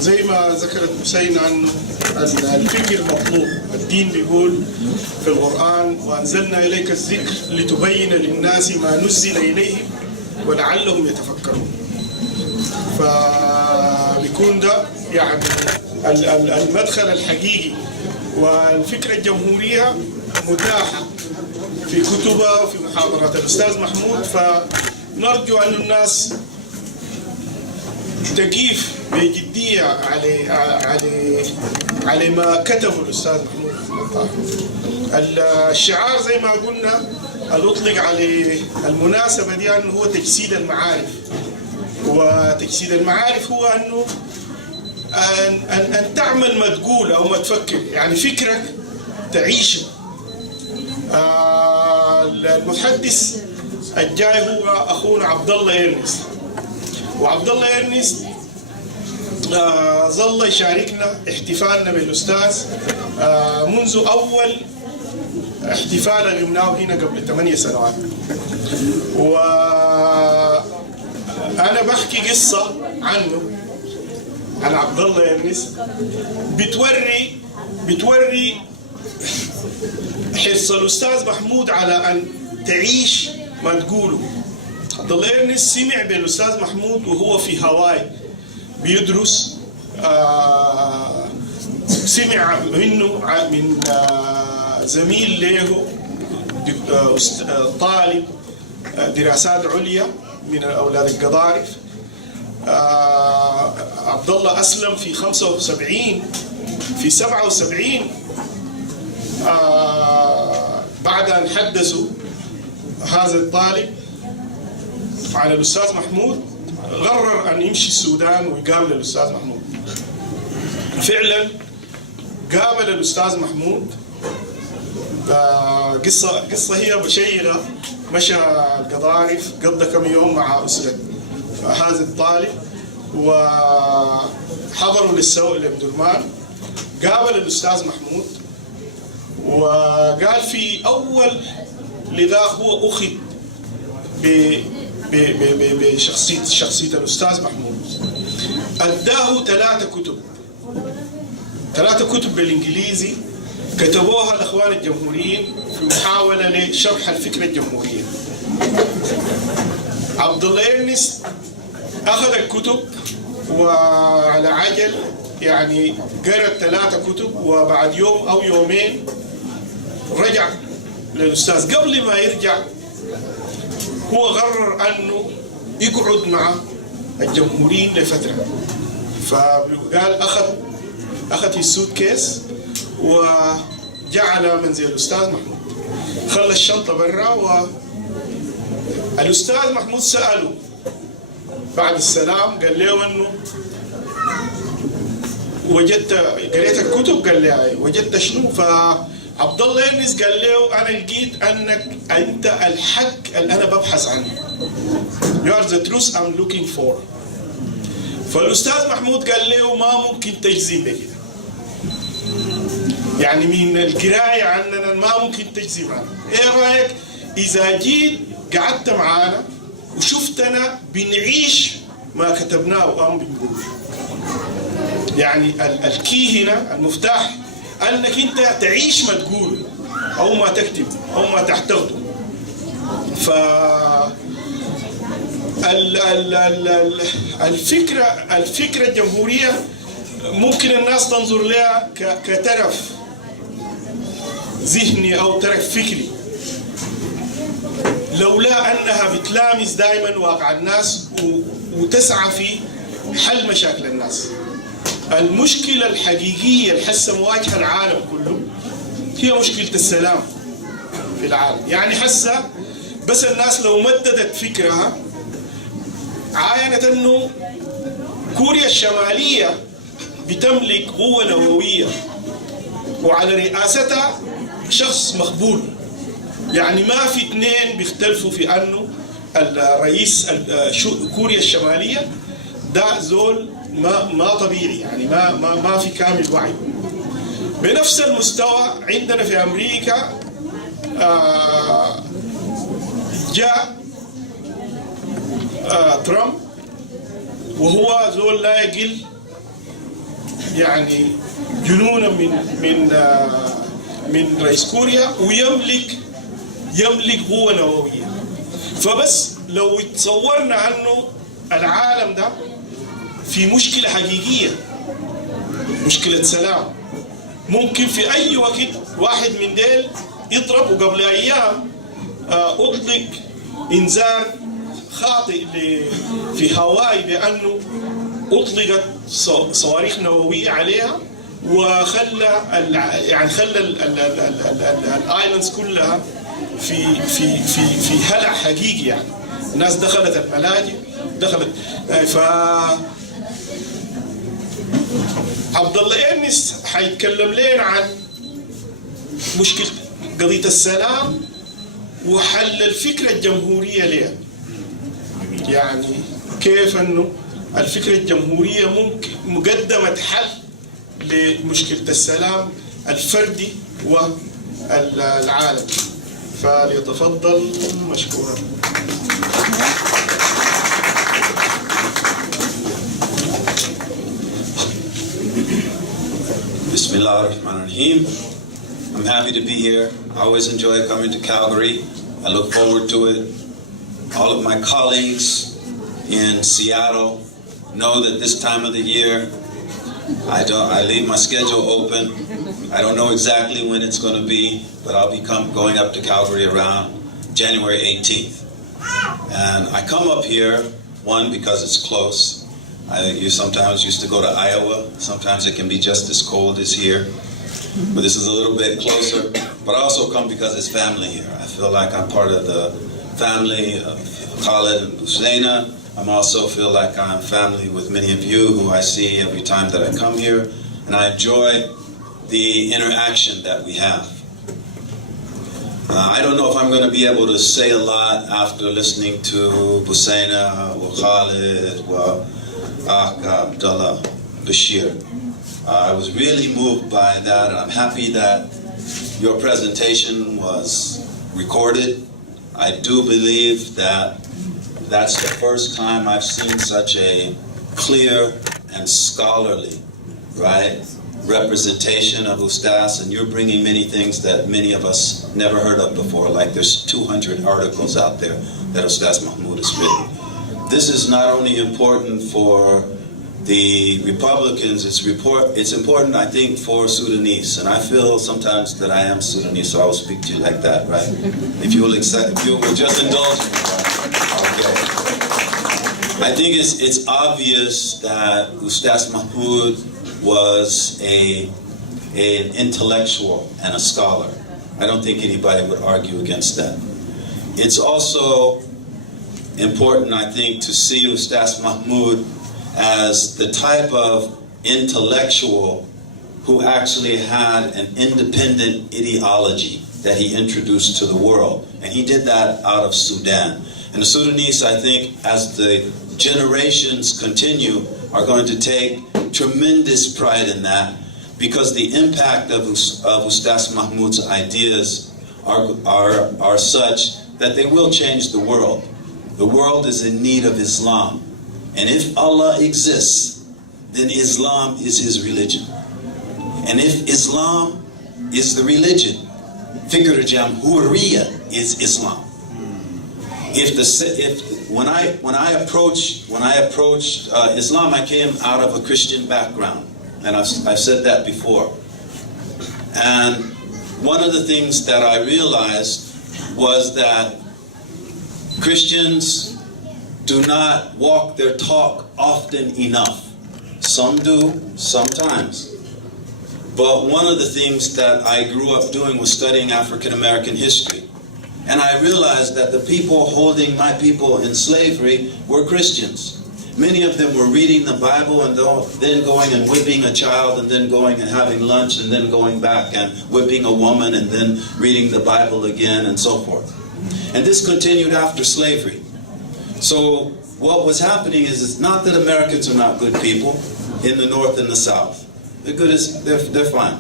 زي ما ذكرت حسين عن الفكر مطلوب. الدين بيقول في القرآن: وأنزلنا إليك الذكر لتبين للناس ما نزل إليهم ولعلهم يتفكرون. فبيكون ده يعني المدخل الحقيقي، والفكرة الجمهورية متاحة في كتبها وفي محاضرات الأستاذ محمود. فنرجو أن الناس تقيف بجدية على ما كتبه الأستاذ محمود. الشعار زي ما قلنا اللي أطلق على المناسبة دي أنه هو تجسيد المعارف، وتجسيد المعارف هو أنه أن تعمل ما تقول أو ما تفكر، يعني فكرك تعيشه. المتحدث الجاي هو أخونا عبدالله إرنست، وعبدالله إرنست ظل يشاركنا احتفالنا بالأستاذ منذ أول احتفال قمناه هنا قبل 8 سنوات. وأنا بحكي قصة عنه، عن عبدالله إرنست، بتوري حرص الأستاذ محمود على أن تعيش ما تقوله. عبدالله إرنست سمع بالأستاذ محمود وهو في هاواي بيدرس، سمع منه من زميل له طالب دراسات عليا من أولاد القضارف. عبدالله أسلم في 75. في 77 بعد أن حدثوا هذا الطالب على الأستاذ محمود، قرر أن يمشي السودان ويقابل الأستاذ محمود. فعلا قابل الأستاذ محمود. قصة هي بشيرة. مشى القضارف، قضى كم يوم مع أسرة هذا الطالب، وحضروا للسوق لمدرمان. قابل الأستاذ محمود وقال في أول لقاء هو أخذ بشخصية الأستاذ محمود. أداه 3 كتب بالإنجليزي كتبوها الأخوان الجمهوريين في محاولة لشرح الفكرة الجمهورية. عبدالله إرنست أخذ الكتب وعلى عجل يعني قرأ 3 كتب، وبعد يوم أو يومين رجع للأستاذ. قبل ما يرجع هو قرر أنه يقعد مع الجمهوريين لفترة، فقال أخذ السوت كيس وجعل منزل الأستاذ محمود، خلى الشنطة برا. والأستاذ محمود سأله بعد السلام، قال له أنه قريت الكتب؟ قال لي وجدت شنو؟ فعبدالله إرنست قال له أنا لقيت أنت الحق اللي أنا ببحث عنه. You are the truth I'm looking for. فالأستاذ محمود قال له ما ممكن تجزم بكده، يعني من القراية عننا ما ممكن تجزم عنه. إيه رأيك إذا جيت قعدت معانا وشفتنا بنعيش ما كتبناه وقام بنقول؟ يعني الكي هنا المفتاح انك انت تعيش ما تقول او ما تكتب او ما تعتقده. ف الفكرة الجمهورية ممكن الناس تنظر لها كترف ذهني او ترف فكري، لولا انها بتلامس دائما واقع الناس وتسعى في حل مشاكل الناس. المشكلة الحقيقية اللي حسه مواجهة العالم كله هي مشكلة السلام في العالم. يعني حسه بس الناس لو مددت فكرها عاينت انه كوريا الشمالية بتملك قوة نووية وعلى رئاستها شخص مقبول، يعني ما في 2 بيختلفوا في انه الرئيس كوريا الشمالية ده زول ما طبيعي، يعني ما في كامل وعي. بنفس المستوى عندنا في امريكا جاء ترامب وهو زول لا يقل يعني جنونا من رئيس كوريا، ويملك قوة نووية. فبس لو تصورنا انه العالم ده في مشكلة حقيقية، مشكلة سلام، ممكن في اي وقت واحد من ديل يضرب. وقبل ايام اطلق انذار خاطئ في هاواي بانه اطلقت صواريخ نوويه عليها، وخلى خلى الايلاندز كلها في هلع حقيقي. يعني الناس دخلت الملاجئ، دخلت. ف عبدالله انس حيتكلم لنا عن مشكله قضيه السلام وحل الفكره الجمهوريه لها. يعني كيف انه الفكره الجمهوريه ممكن مقدمه حل لمشكله السلام الفردي والعالمي. فليتفضل مشكورا. Bismillah ar-Rahman ar-Rahim. I'm happy to be here. I always enjoy coming to Calgary. I look forward to it. All of my colleagues in Seattle know that this time of the year I leave my schedule open. I don't know exactly when it's going to be, but I'll be going up to Calgary around January 18th. And I come up here, one, because it's close. You sometimes used to go to Iowa. Sometimes it can be just as cold as here. But this is a little bit closer. But I also come because it's family here. I feel like I'm part of the family of Khalid and Husseina. I also feel like I'm family with many of you who I see every time that I come here. And I enjoy the interaction that we have. I don't know if I'm going to be able to say a lot after listening to Husseina or Khalid or Abdullah, Bashir. I was really moved by that, and I'm happy that your presentation was recorded. I do believe that that's the first time I've seen such a clear and scholarly, right, representation of Ustaz, and you're bringing many things that many of us never heard of before, like there's 200 articles out there that Ustaz Mahmoud has written. This is not only important for the Republicans, it's important, I think, for Sudanese. And I feel sometimes that I am Sudanese, so I will speak to you like that, right? If you will just indulge me, right? Okay. I think it's obvious that Ustaz Mahmoud was an intellectual and a scholar. I don't think anybody would argue against that. It's also important, I think, to see Ustaz Mahmoud as the type of intellectual who actually had an independent ideology that he introduced to the world. And he did that out of Sudan. And the Sudanese, I think, as the generations continue, are going to take tremendous pride in that, because the impact of Ustaz Mahmoud's ideas are such that they will change the world. The world is in need of Islam. And if Allah exists, then Islam is his religion. And if Islam is the religion, Fikr Jamhuriya is Islam. When I approached Islam, I came out of a Christian background, and I've said that before. And one of the things that I realized was that Christians do not walk their talk often enough. Some do, sometimes. But one of the things that I grew up doing was studying African American history. And I realized that the people holding my people in slavery were Christians. Many of them were reading the Bible and then going and whipping a child, and then going and having lunch, and then going back and whipping a woman, and then reading the Bible again, and so forth. And this continued after slavery. So what was happening is, it's not that Americans are not good people in the North and the South. They're good, they're fine.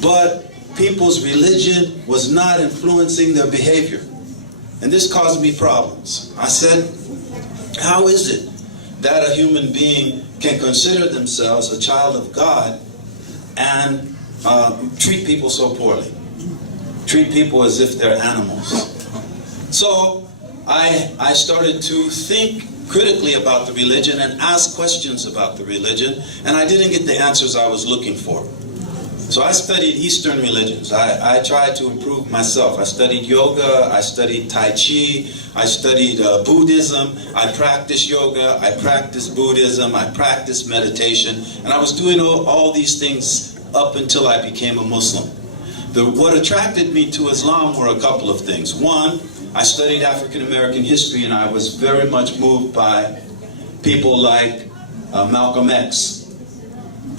But people's religion was not influencing their behavior. And this caused me problems. I said, how is it that a human being can consider themselves a child of God and treat people so poorly? Treat people as if they're animals. So I started to think critically about the religion and ask questions about the religion, and I didn't get the answers I was looking for. So I studied Eastern religions. I tried to improve myself. I studied yoga, I studied Tai Chi, I studied Buddhism, I practiced yoga, I practiced Buddhism, I practiced meditation, and I was doing all these things up until I became a Muslim. What attracted me to Islam were a couple of things. One, I studied African American history, and I was very much moved by people like Malcolm X.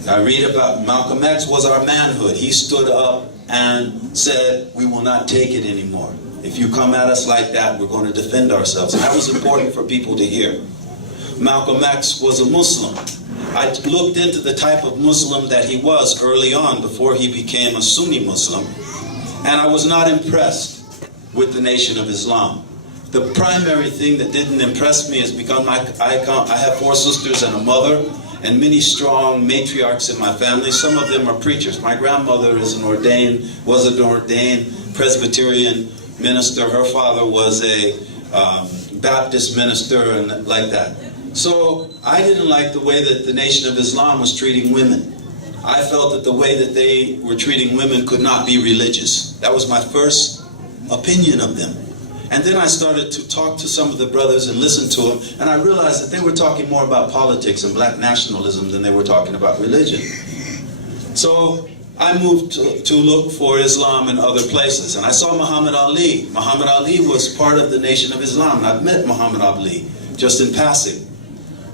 I read about Malcolm X was our manhood. He stood up and said, we will not take it anymore. If you come at us like that, we're going to defend ourselves. And that was important for people to hear. Malcolm X was a Muslim. I looked into the type of Muslim that he was early on before he became a Sunni Muslim, and I was not impressed with the Nation of Islam. The primary thing that didn't impress me is because I have 4 sisters and a mother, and many strong matriarchs in my family. Some of them are preachers. My grandmother was an ordained Presbyterian minister. Her father was a Baptist minister and like that. So I didn't like the way that the Nation of Islam was treating women. I felt that the way that they were treating women could not be religious. That was my first opinion of them. And then I started to talk to some of the brothers and listen to them, and I realized that they were talking more about politics and black nationalism than they were talking about religion. So I moved to look for Islam in other places, and I saw Muhammad Ali. Muhammad Ali was part of the Nation of Islam, and I've met Muhammad Ali just in passing.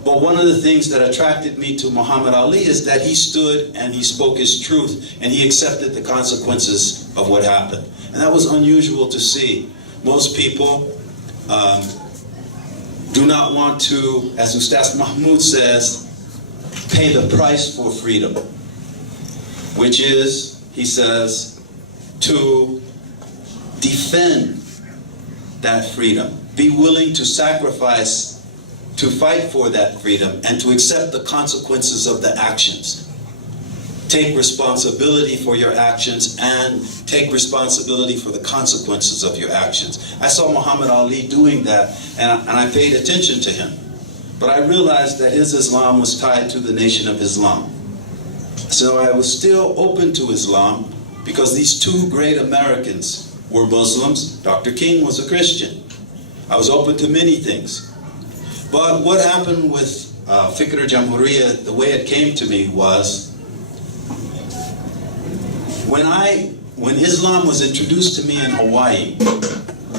But one of the things that attracted me to Muhammad Ali is that he stood and he spoke his truth, and he accepted the consequences of what happened. And that was unusual to see. Most people do not want to, as Ustaz Mahmoud says, pay the price for freedom, which is, he says, to defend that freedom. Be willing to sacrifice to fight for that freedom and to accept the consequences of the actions. Take responsibility for your actions and take responsibility for the consequences of your actions. I saw Muhammad Ali doing that, and I paid attention to him. But I realized that his Islam was tied to the Nation of Islam. So I was still open to Islam because these 2 great Americans were Muslims. Dr. King was a Christian. I was open to many things. But what happened with Fikr Jamhuriya, the way it came to me was, when Islam was introduced to me in Hawaii,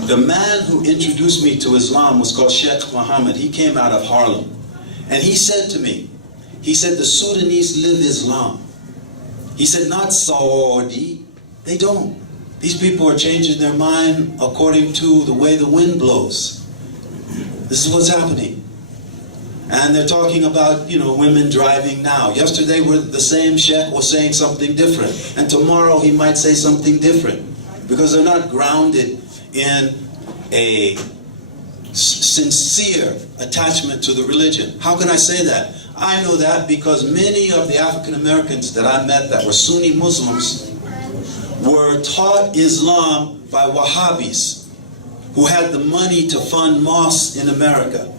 the man who introduced me to Islam was called Sheikh Muhammad. He came out of Harlem. And he said to me, he said, the Sudanese live Islam. He said, not Saudi. They don't. These people are changing their mind according to the way the wind blows. This is what's happening. And they're talking about, women driving now. Yesterday, the same sheikh was saying something different. And tomorrow, he might say something different. Because they're not grounded in a sincere attachment to the religion. How can I say that? I know that because many of the African Americans that I met that were Sunni Muslims were taught Islam by Wahhabis who had the money to fund mosques in America.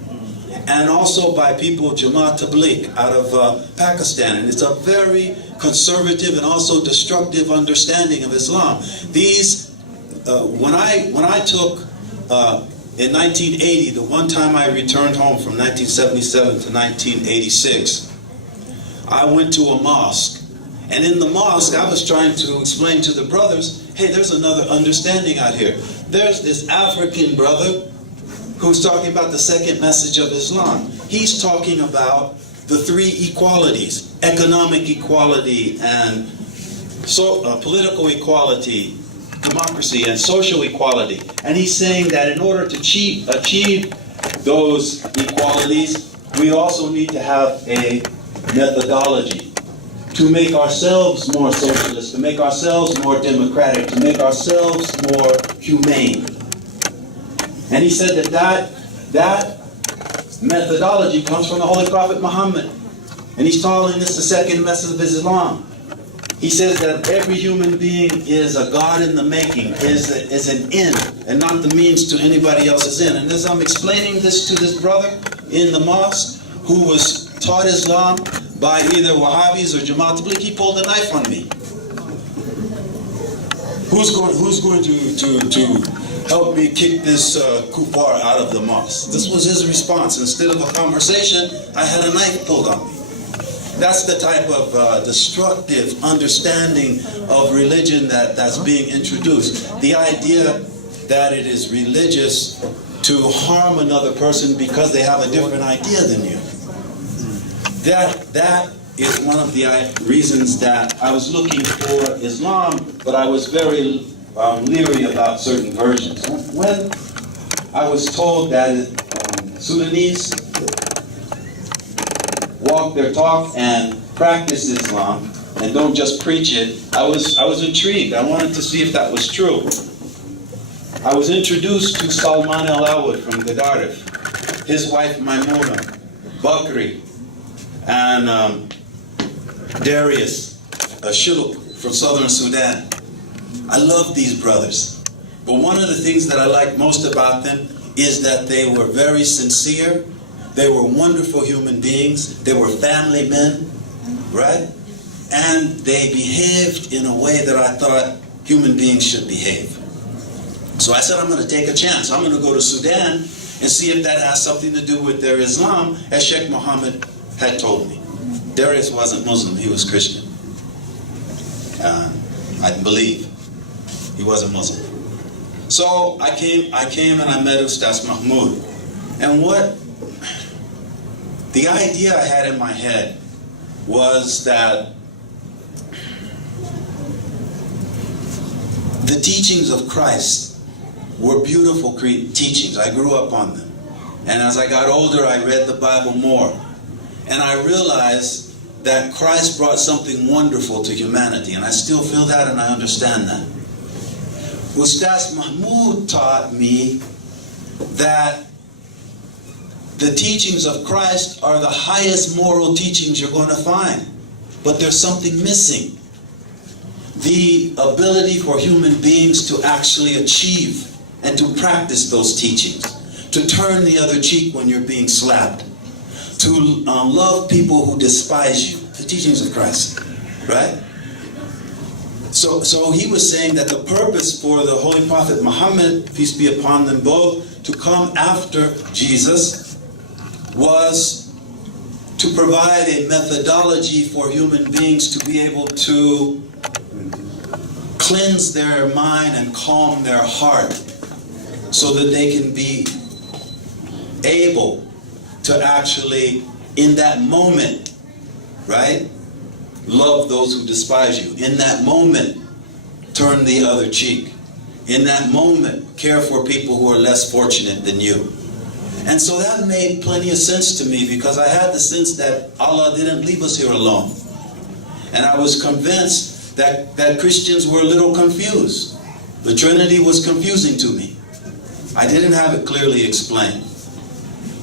And also by people, Jamaat Tabligh, out of Pakistan. And it's a very conservative and also destructive understanding of Islam. These, when I took, in 1980, the one time I returned home from 1977 to 1986, I went to a mosque. And in the mosque, I was trying to explain to the brothers, hey, there's another understanding out here. There's this African brother who's talking about the second message of Islam. He's talking about the 3 equalities: economic equality and political equality, democracy and social equality. And he's saying that in order to achieve those equalities, we also need to have a methodology to make ourselves more socialist, to make ourselves more democratic, to make ourselves more humane. And he said that methodology comes from the Holy Prophet Muhammad. And he's calling this the second message of Islam. He says that every human being is a God in the making, is an end, and not the means to anybody else's end. And as I'm explaining this to this brother in the mosque, who was taught Islam by either Wahhabis or Jamaat Tabligh, he pulled a knife on me. Who's going to help me kick this kuffar out of the mosque? This was his response. Instead of a conversation, I had a knife pulled on me. That's the type of destructive understanding of religion that's being introduced. The idea that it is religious to harm another person because they have a different idea than you. That is one of the reasons that I was looking for Islam, but I was very leery about certain versions. When I was told that Sudanese walk their talk and practice Islam and don't just preach it, I was intrigued. I wanted to see if that was true. I was introduced to Salman al-Awad from Gadarif, his wife Maimuna, Bakri, and Darius Shiluk from southern Sudan. I love these brothers. But one of the things that I like most about them is that they were very sincere. They were wonderful human beings. They were family men, right? And they behaved in a way that I thought human beings should behave. So I said, I'm going to take a chance. I'm going to go to Sudan and see if that has something to do with their Islam, as Sheikh Mohammed had told me. Darius wasn't Muslim, he was Christian. I believe. He wasn't Muslim. So I came and I met Ustaz Mahmoud. And the idea I had in my head was that the teachings of Christ were beautiful teachings. I grew up on them. And as I got older, I read the Bible more. And I realized that Christ brought something wonderful to humanity. And I still feel that and I understand that. Ustaz Mahmoud taught me that the teachings of Christ are the highest moral teachings you're going to find. But there's something missing. The ability for human beings to actually achieve and to practice those teachings. To turn the other cheek when you're being slapped. To love people who despise you. The teachings of Christ. Right? So he was saying that the purpose for the Holy Prophet Muhammad, peace be upon them both, to come after Jesus was to provide a methodology for human beings to be able to cleanse their mind and calm their heart so that they can be able to actually, in that moment, right, love those who despise you. In that moment, turn the other cheek. In that moment, care for people who are less fortunate than you. And so that made plenty of sense to me because I had the sense that Allah didn't leave us here alone. And I was convinced that Christians were a little confused. The Trinity was confusing to me. I didn't have it clearly explained.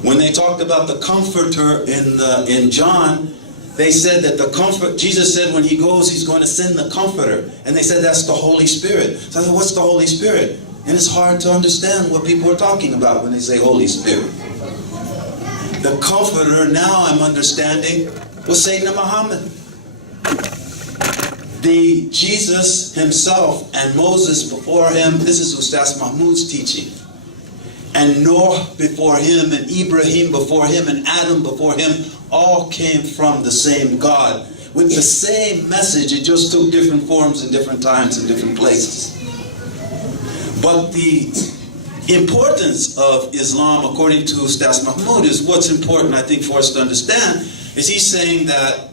When they talked about the Comforter in John, they said that the Comfort, Jesus said when he goes, he's going to send the Comforter. And they said that's the Holy Spirit. So I said, what's the Holy Spirit? And it's hard to understand what people are talking about when they say Holy Spirit. The Comforter, now I'm understanding, was Sayyidina Muhammad. The Jesus himself and Moses before him, this is Ustaz Mahmoud's teaching. And Noah before him, and Ibrahim before him, and Adam before him, all came from the same God with the same message. It just took different forms in different times and different places. But the importance of Islam, according to Ustaz Mahmoud, is what's important, I think, for us to understand, is he's saying that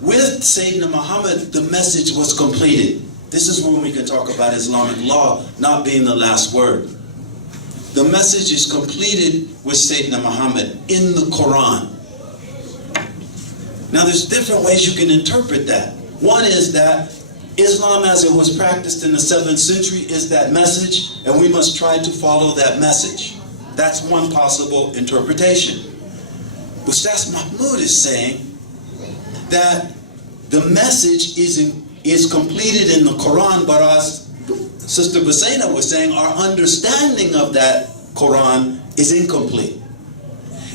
with Sayyidina Muhammad, the message was completed. This is when we can talk about Islamic law not being the last word. The message is completed with Sayyidina Muhammad in the Quran. Now there's different ways you can interpret that. One is that Islam as it was practiced in the 7th century is that message, and we must try to follow that message. That's one possible interpretation. Ustaz Mahmoud is saying that the message is completed in the Quran, but as Sister Busaina was saying, our understanding of that Quran is incomplete.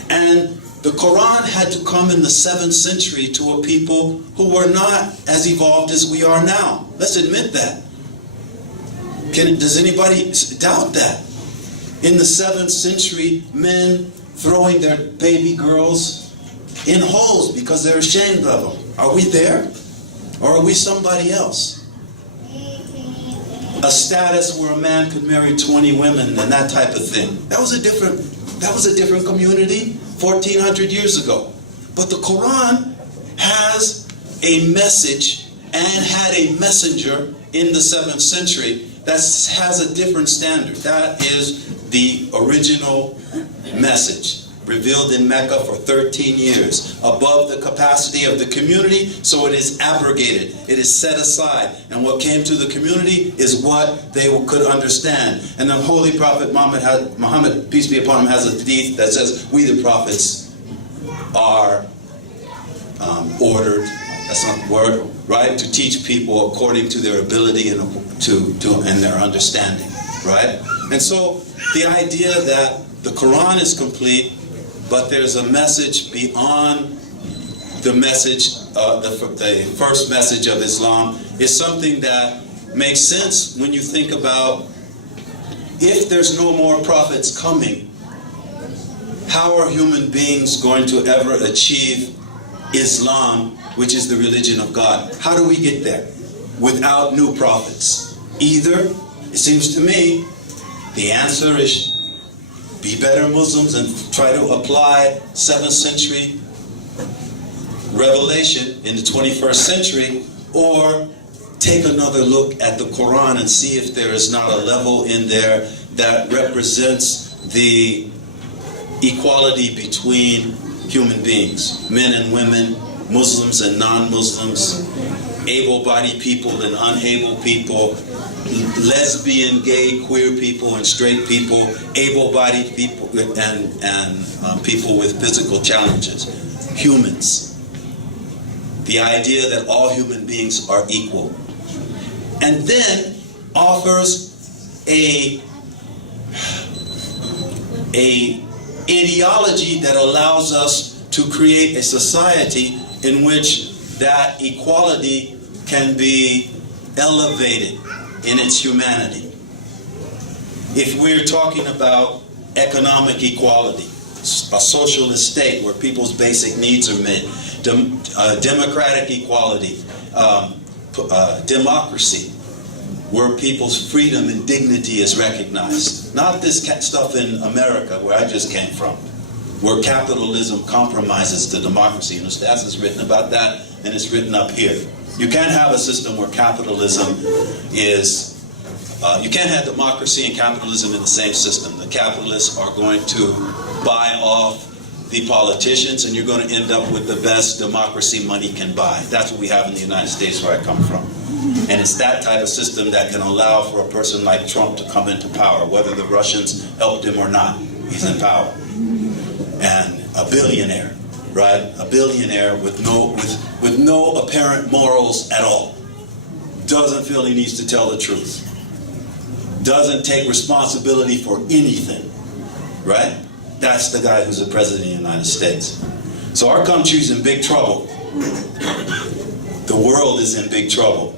And the Quran had to come in the 7th century to a people who were not as evolved as we are now. Let's admit that. Does anybody doubt that? In the 7th century, men throwing their baby girls in holes because they're ashamed of them. Are we there? Or are we somebody else? A status where a man could marry 20 women and that type of thing. That was a different community 1400 years ago. But the Quran has a message and had a messenger in the 7th century that has a different standard. That is the original message, revealed in Mecca for 13 years, above the capacity of the community, so it is abrogated, it is set aside, and what came to the community is what they could understand. And the Holy Prophet Muhammad, peace be upon him, has a hadith that says, we the prophets are ordered, that's not the word, right, to teach people according to their ability and and their understanding, right? And so the idea that the Quran is complete, but there's a message beyond the message, the first message of Islam, is something that makes sense when you think about, if there's no more prophets coming, how are human beings going to ever achieve Islam, which is the religion of God? How do we get there without new prophets? Either, it seems to me, the answer is be better Muslims and try to apply 7th century revelation in the 21st century, or take another look at the Quran and see if there is not a level in there that represents the equality between human beings, men and women, Muslims and non-Muslims, able-bodied people and unable people, lesbian, gay, queer people and straight people, able-bodied people and people with physical challenges, humans. The idea that all human beings are equal. And then offers a ideology that allows us to create a society in which that equality can be elevated in its humanity. If we're talking about economic equality, a socialist state where people's basic needs are met, democratic equality, democracy, where people's freedom and dignity is recognized. Not this stuff in America where I just came from, where capitalism compromises the democracy. And the Ustaz has written about that, and it's written up here. You can't have a system where capitalism is, you can't have democracy and capitalism in the same system. The capitalists are going to buy off the politicians, and you're going to end up with the best democracy money can buy. That's what we have in the United States, where I come from. And it's that type of system that can allow for a person like Trump to come into power, whether the Russians helped him or not. He's in power. And a billionaire, right? A billionaire with no apparent morals at all. Doesn't feel he needs to tell the truth. Doesn't take responsibility for anything, right? That's the guy who's the president of the United States. So our country's in big trouble. The world is in big trouble.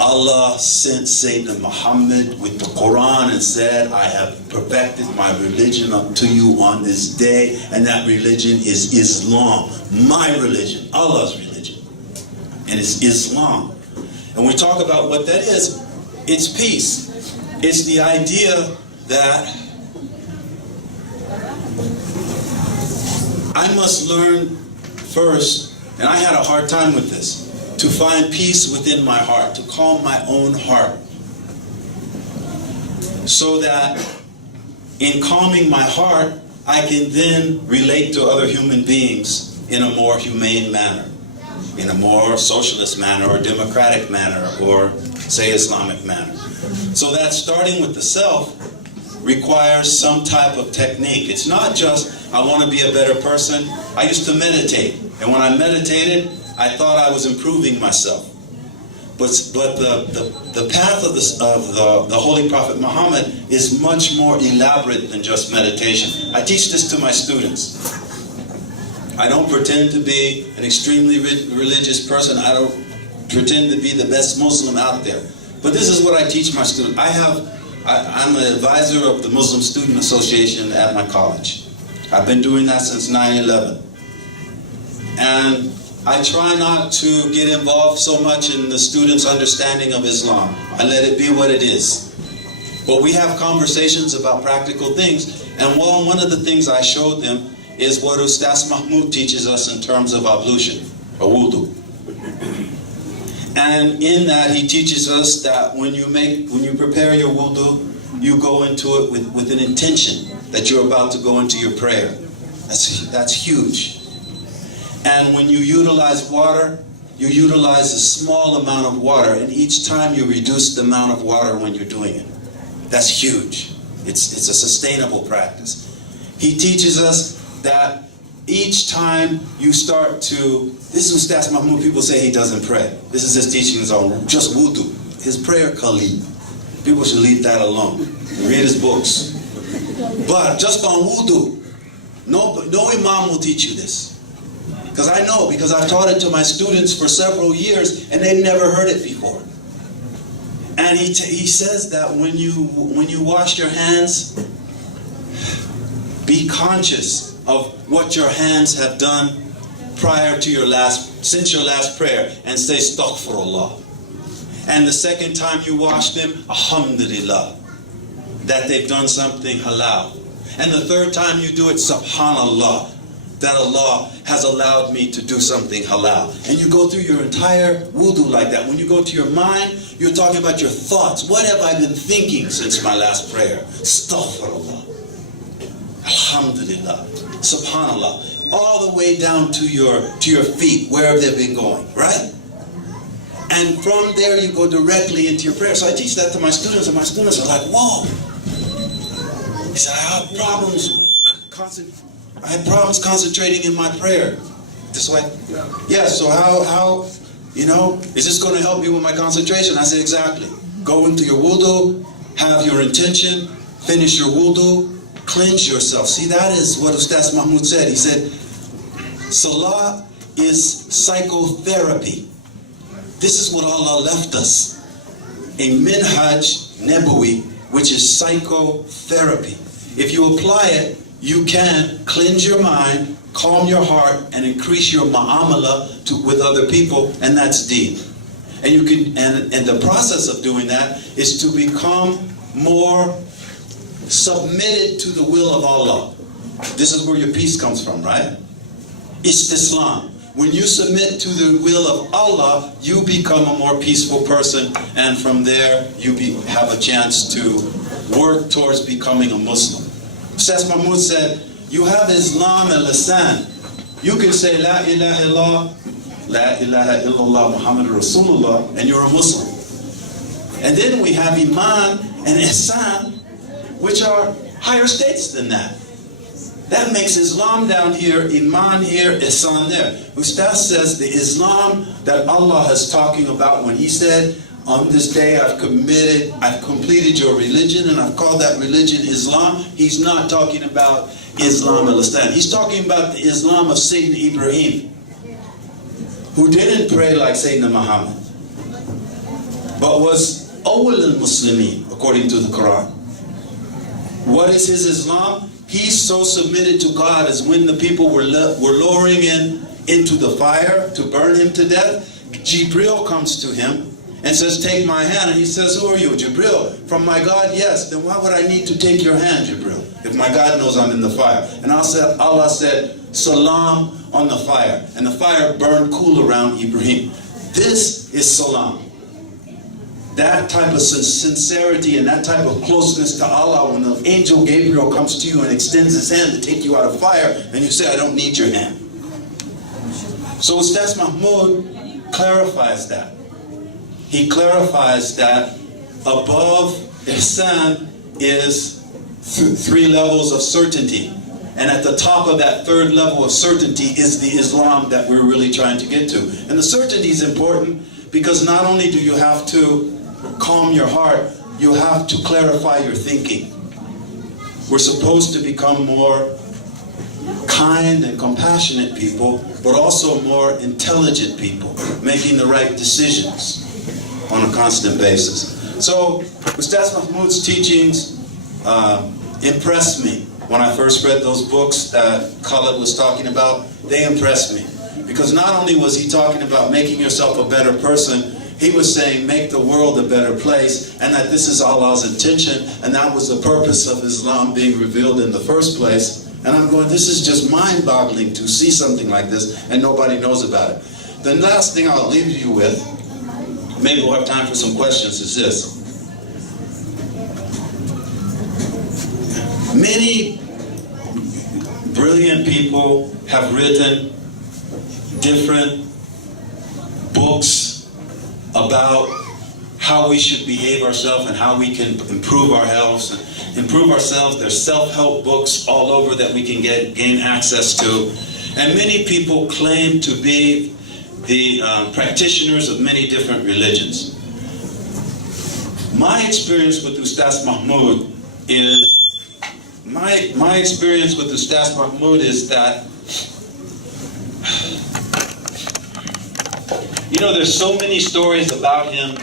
Allah sent Sayyidina Muhammad with the Quran and said, I have perfected my religion up to you on this day, and that religion is Islam. My religion, Allah's religion. And it's Islam. And we talk about what that is. It's peace. It's the idea that I must learn first, and I had a hard time with this, to find peace within my heart, to calm my own heart, so that in calming my heart, I can then relate to other human beings in a more humane manner. in a more socialist manner or democratic manner or, say, Islamic manner. So that starting with the self requires some type of technique. It's not just, I want to be a better person. I used to meditate, and when I meditated, I thought I was improving myself. But the path of the Holy Prophet Muhammad is much more elaborate than just meditation. I teach this to my students. I don't pretend to be an extremely religious person. I don't pretend to be the best Muslim out there. But this is what I teach my students. I'm an advisor of the Muslim Student Association at my college. I've been doing that since 9/11. And I try not to get involved so much in the students' understanding of Islam. I let it be what it is. But we have conversations about practical things. And one of the things I showed them is what Ustaz Mahmoud teaches us in terms of ablution, or wudu. And in that he teaches us that when you prepare your wudu, you go into it with an intention that you're about to go into your prayer. That's huge. And when you utilize water, you utilize a small amount of water, and each time you reduce the amount of water when you're doing it. That's huge. It's a sustainable practice. He teaches us that each time you start to, this is Ustaz Mahmoud, people say he doesn't pray. This is his teachings on just wudu. His prayer khalid. People should leave that alone. Read his books. But just on wudu, no imam will teach you this. Because I know, because I've taught it to my students for several years and they've never heard it before. And he says that when you wash your hands, be conscious of what your hands have done since your last prayer, and say astaghfirullah. And the second time you wash them, alhamdulillah, that they've done something halal. And the third time you do it, subhanallah, that Allah has allowed me to do something halal. And you go through your entire wudu like that. When you go to your mind, you're talking about your thoughts. What have I been thinking since my last prayer? Astaghfirullah, alhamdulillah, subhanallah, all the way down to your feet, wherever they've been going, right? And from there you go directly into your prayer. So I teach that to my students, and my students are like, whoa. He said, I have problems concentrating in my prayer. This way? Yeah, so how is this going to help me with my concentration? I said, exactly. Go into your wudu, have your intention, finish your wudu, cleanse yourself. See, that is what Ustaz Mahmoud said. He said, Salah is psychotherapy. This is what Allah left us. A minhaj nabawi, which is psychotherapy. If you apply it, you can cleanse your mind, calm your heart, and increase your ma'amala with other people, and that's deen. And you can, and the process of doing that is to become more submitted to the will of Allah. This is where your peace comes from, right? Istislam. When you submit to the will of Allah, you become a more peaceful person, and from there you have a chance to work towards becoming a Muslim. Ustaz Mahmoud said, you have Islam al-lisan. You can say La ilaha illallah, La ilaha illallah Muhammad Rasulullah, and you're a Muslim. And then we have Iman and Ihsan, which are higher states than that. That makes Islam down here, Iman here, Ihsan there. Ustaz says the Islam that Allah is talking about when he said, on this day I've completed your religion, and I've called that religion Islam. He's not talking about Islam al-Islam. He's talking about the Islam of Sayyidina Ibrahim, who didn't pray like Sayyidina Muhammad, but was awwal al-Muslimin, according to the Quran. What is his Islam? He's so submitted to God as when the people were lowering into the fire to burn him to death, Jibril comes to him and says, take my hand. And he says, who are you, Jibril? From my God? Yes. Then why would I need to take your hand, Jibril, if my God knows I'm in the fire? And Allah said, salam on the fire. And the fire burned cool around Ibrahim. This is salam. That type of sincerity and that type of closeness to Allah, when the angel Gabriel comes to you and extends his hand to take you out of fire, and you say, I don't need your hand. So Ustaz Mahmoud clarifies that. He clarifies that above ihsan is three levels of certainty. And at the top of that third level of certainty is the Islam that we're really trying to get to. And the certainty is important because not only do you have to calm your heart, you have to clarify your thinking. We're supposed to become more kind and compassionate people, but also more intelligent people, making the right decisions on a constant basis. So, Ustaz Mahmoud's teachings impressed me. When I first read those books that Khalid was talking about, they impressed me. Because not only was he talking about making yourself a better person, he was saying make the world a better place, and that this is Allah's intention, and that was the purpose of Islam being revealed in the first place. And I'm going, this is just mind-boggling to see something like this, and nobody knows about it. The last thing I'll leave you with, maybe we'll have time for some questions, is this. Many brilliant people have written different books about how we should behave ourselves and how we can improve our health and improve ourselves. There's self-help books all over that we can gain access to. And many people claim to be the practitioners of many different religions. My experience with Ustaz Mahmoud is my experience with Ustaz Mahmoud is that, you know, there's so many stories about him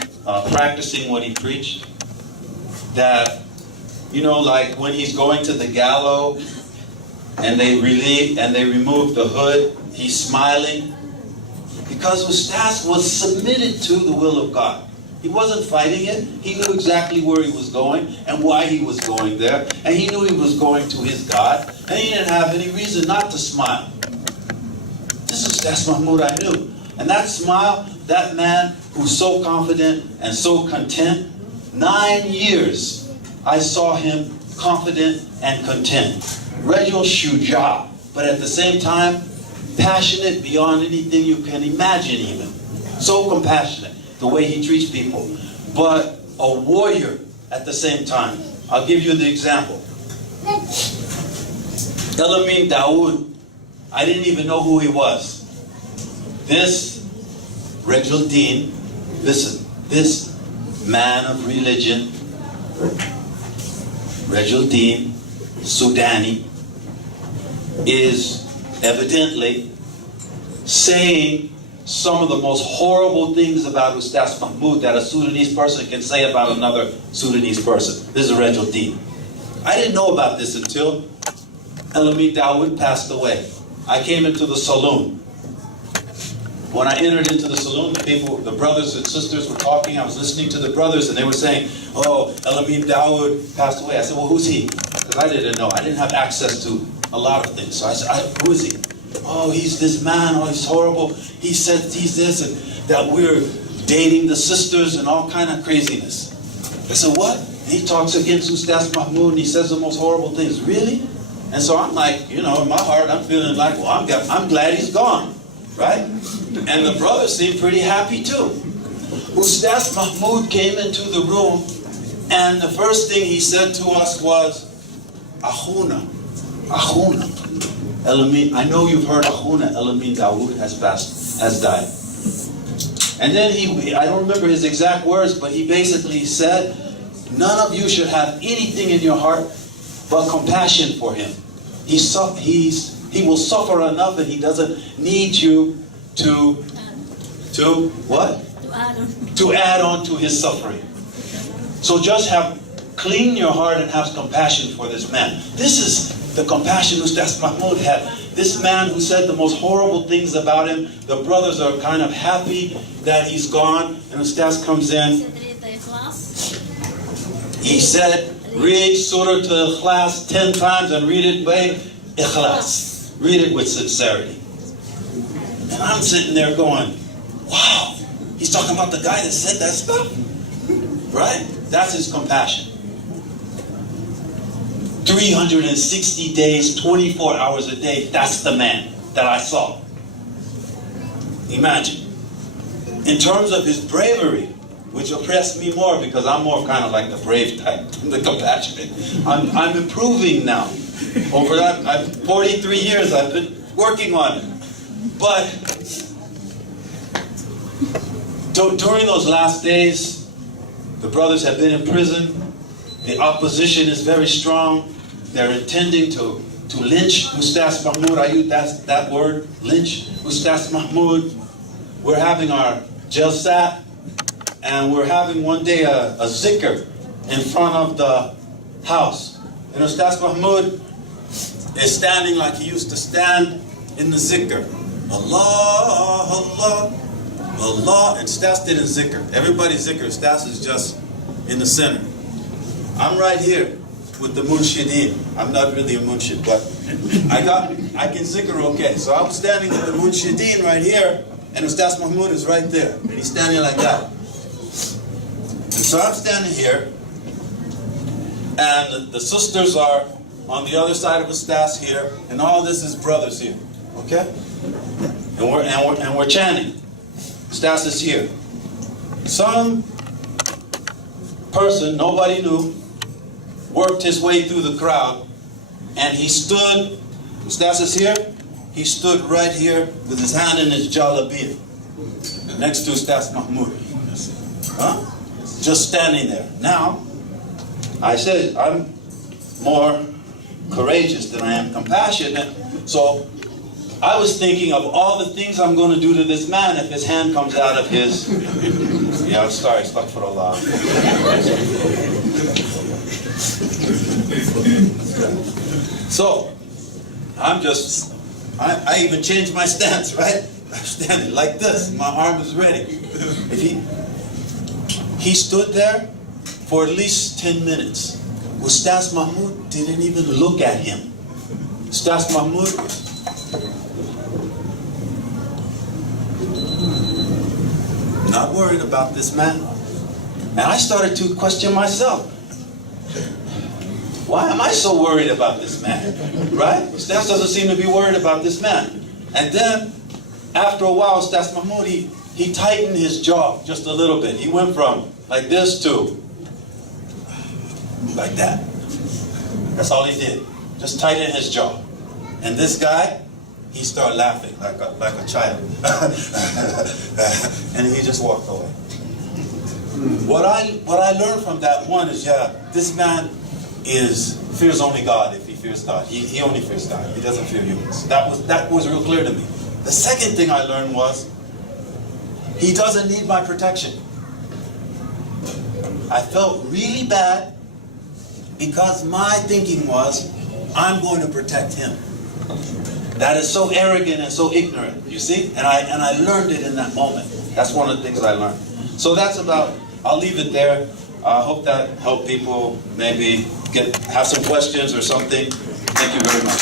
practicing what he preached that, you know, like when he's going to the gallows and they remove the hood, he's smiling because Ustaz was submitted to the will of God. He wasn't fighting it. He knew exactly where he was going and why he was going there. And he knew he was going to his God. And he didn't have any reason not to smile. This is Ustaz Mahmoud I knew. And that smile, that man who's so confident and so content, 9 years I saw him confident and content. Rajul Shuja, but at the same time, passionate beyond anything you can imagine even. So compassionate. The way he treats people, but a warrior at the same time. I'll give you the example. Elamin Dawood, I didn't even know who he was. This Rajul Deen, listen, this man of religion, Rajul Deen, Sudani, is evidently saying some of the most horrible things about Ustaz Mahmoud that a Sudanese person can say about another Sudanese person. This is Rajul Deen. I didn't know about this until Elamin Dawood passed away. I came into the saloon. When I entered into the saloon, the brothers and sisters were talking. I was listening to the brothers, and they were saying, "Oh, Elamin Dawood passed away." I said, "Well, who's he?" Because I didn't know. I didn't have access to a lot of things. So I said, "Who is he?" "Oh, he's this man. Oh, he's horrible. He said he's this, and that we're dating the sisters and all kind of craziness." I said, "What?" He talks against Ustaz Mahmoud and he says the most horrible things. Really? And so I'm like, you know, in my heart, I'm feeling like, well, I'm glad he's gone, right? And the brothers seemed pretty happy too. Ustaz Mahmoud came into the room, and the first thing he said to us was, "Akhuna, Akhuna. Elamin, I know you've heard Akhuna, Elamin Dawood has died." And then I don't remember his exact words, but he basically said, none of you should have anything in your heart but compassion for him. He will suffer enough, and he doesn't need you to what? To add on to his suffering. So just clean your heart and have compassion for this man. This is the compassion Ustaz Mahmoud had. This man who said the most horrible things about him. The brothers are kind of happy that he's gone, and Ustaz comes in. He said, read Surah Al-Ikhlas 10 times and read it by Ikhlas. Read it with sincerity. And I'm sitting there going, wow, he's talking about the guy that said that stuff? Right? That's his compassion. 360 days, 24 hours a day, that's the man that I saw. Imagine. In terms of his bravery, which oppressed me more because I'm more kind of like the brave type, the compassionate. I'm improving now. Over that 43 years I've been working on it. But during those last days, the brothers have been in prison. The opposition is very strong. They're intending to lynch Ustaz Mahmoud. I use that word, lynch Ustaz Mahmoud. We're having our jalsat, and we're having one day a zikr in front of the house. And Ustaz Mahmoud is standing like he used to stand in the zikr. Allah, Allah, Allah. And Ustaz didn't zikr. Everybody's zikr. Ustaz is just in the center. I'm right here with the munshideen. I'm not really a munshid, but I can zikr okay. So I'm standing with the munshideen right here, and Ustaz Mahmoud is right there. And he's standing like that. And so I'm standing here, and the sisters are on the other side of Ustaz here, and all this is brothers here. Okay? And we're chanting. Ustaz is here. Some person, nobody knew, worked his way through the crowd, and he stood, Ustaz is here, he stood right here with his hand in his jalabiyah, next to Ustaz Mahmoud. Huh? Just standing there. Now, I said, I'm more courageous than I am compassionate, so I was thinking of all the things I'm going to do to this man if his hand comes out of his... Yeah, I'm sorry, astaghfirullah. So, I even changed my stance, right? I'm standing like this, my arm is ready. He stood there for at least 10 minutes. Ustaz Mahmoud didn't even look at him. Ustaz Mahmoud not worried about this man. And I started to question myself. Why am I so worried about this man? Right? Ustaz doesn't seem to be worried about this man. And then, after a while, Ustaz Mahmoud, he tightened his jaw just a little bit. He went from like this to like that. That's all he did. Just tighten his jaw. And this guy, he started laughing like a child. And he just walked away. What I learned from that one is, this man fears only God if he fears God. He only fears God. He doesn't fear humans. That was real clear to me. The second thing I learned was, he doesn't need my protection. I felt really bad because my thinking was, I'm going to protect him. That is so arrogant and so ignorant, you see? And I learned it in that moment. That's one of the things I learned. So that's about, I'll leave it there. I hope that helped people maybe have some questions or something. Thank you very much.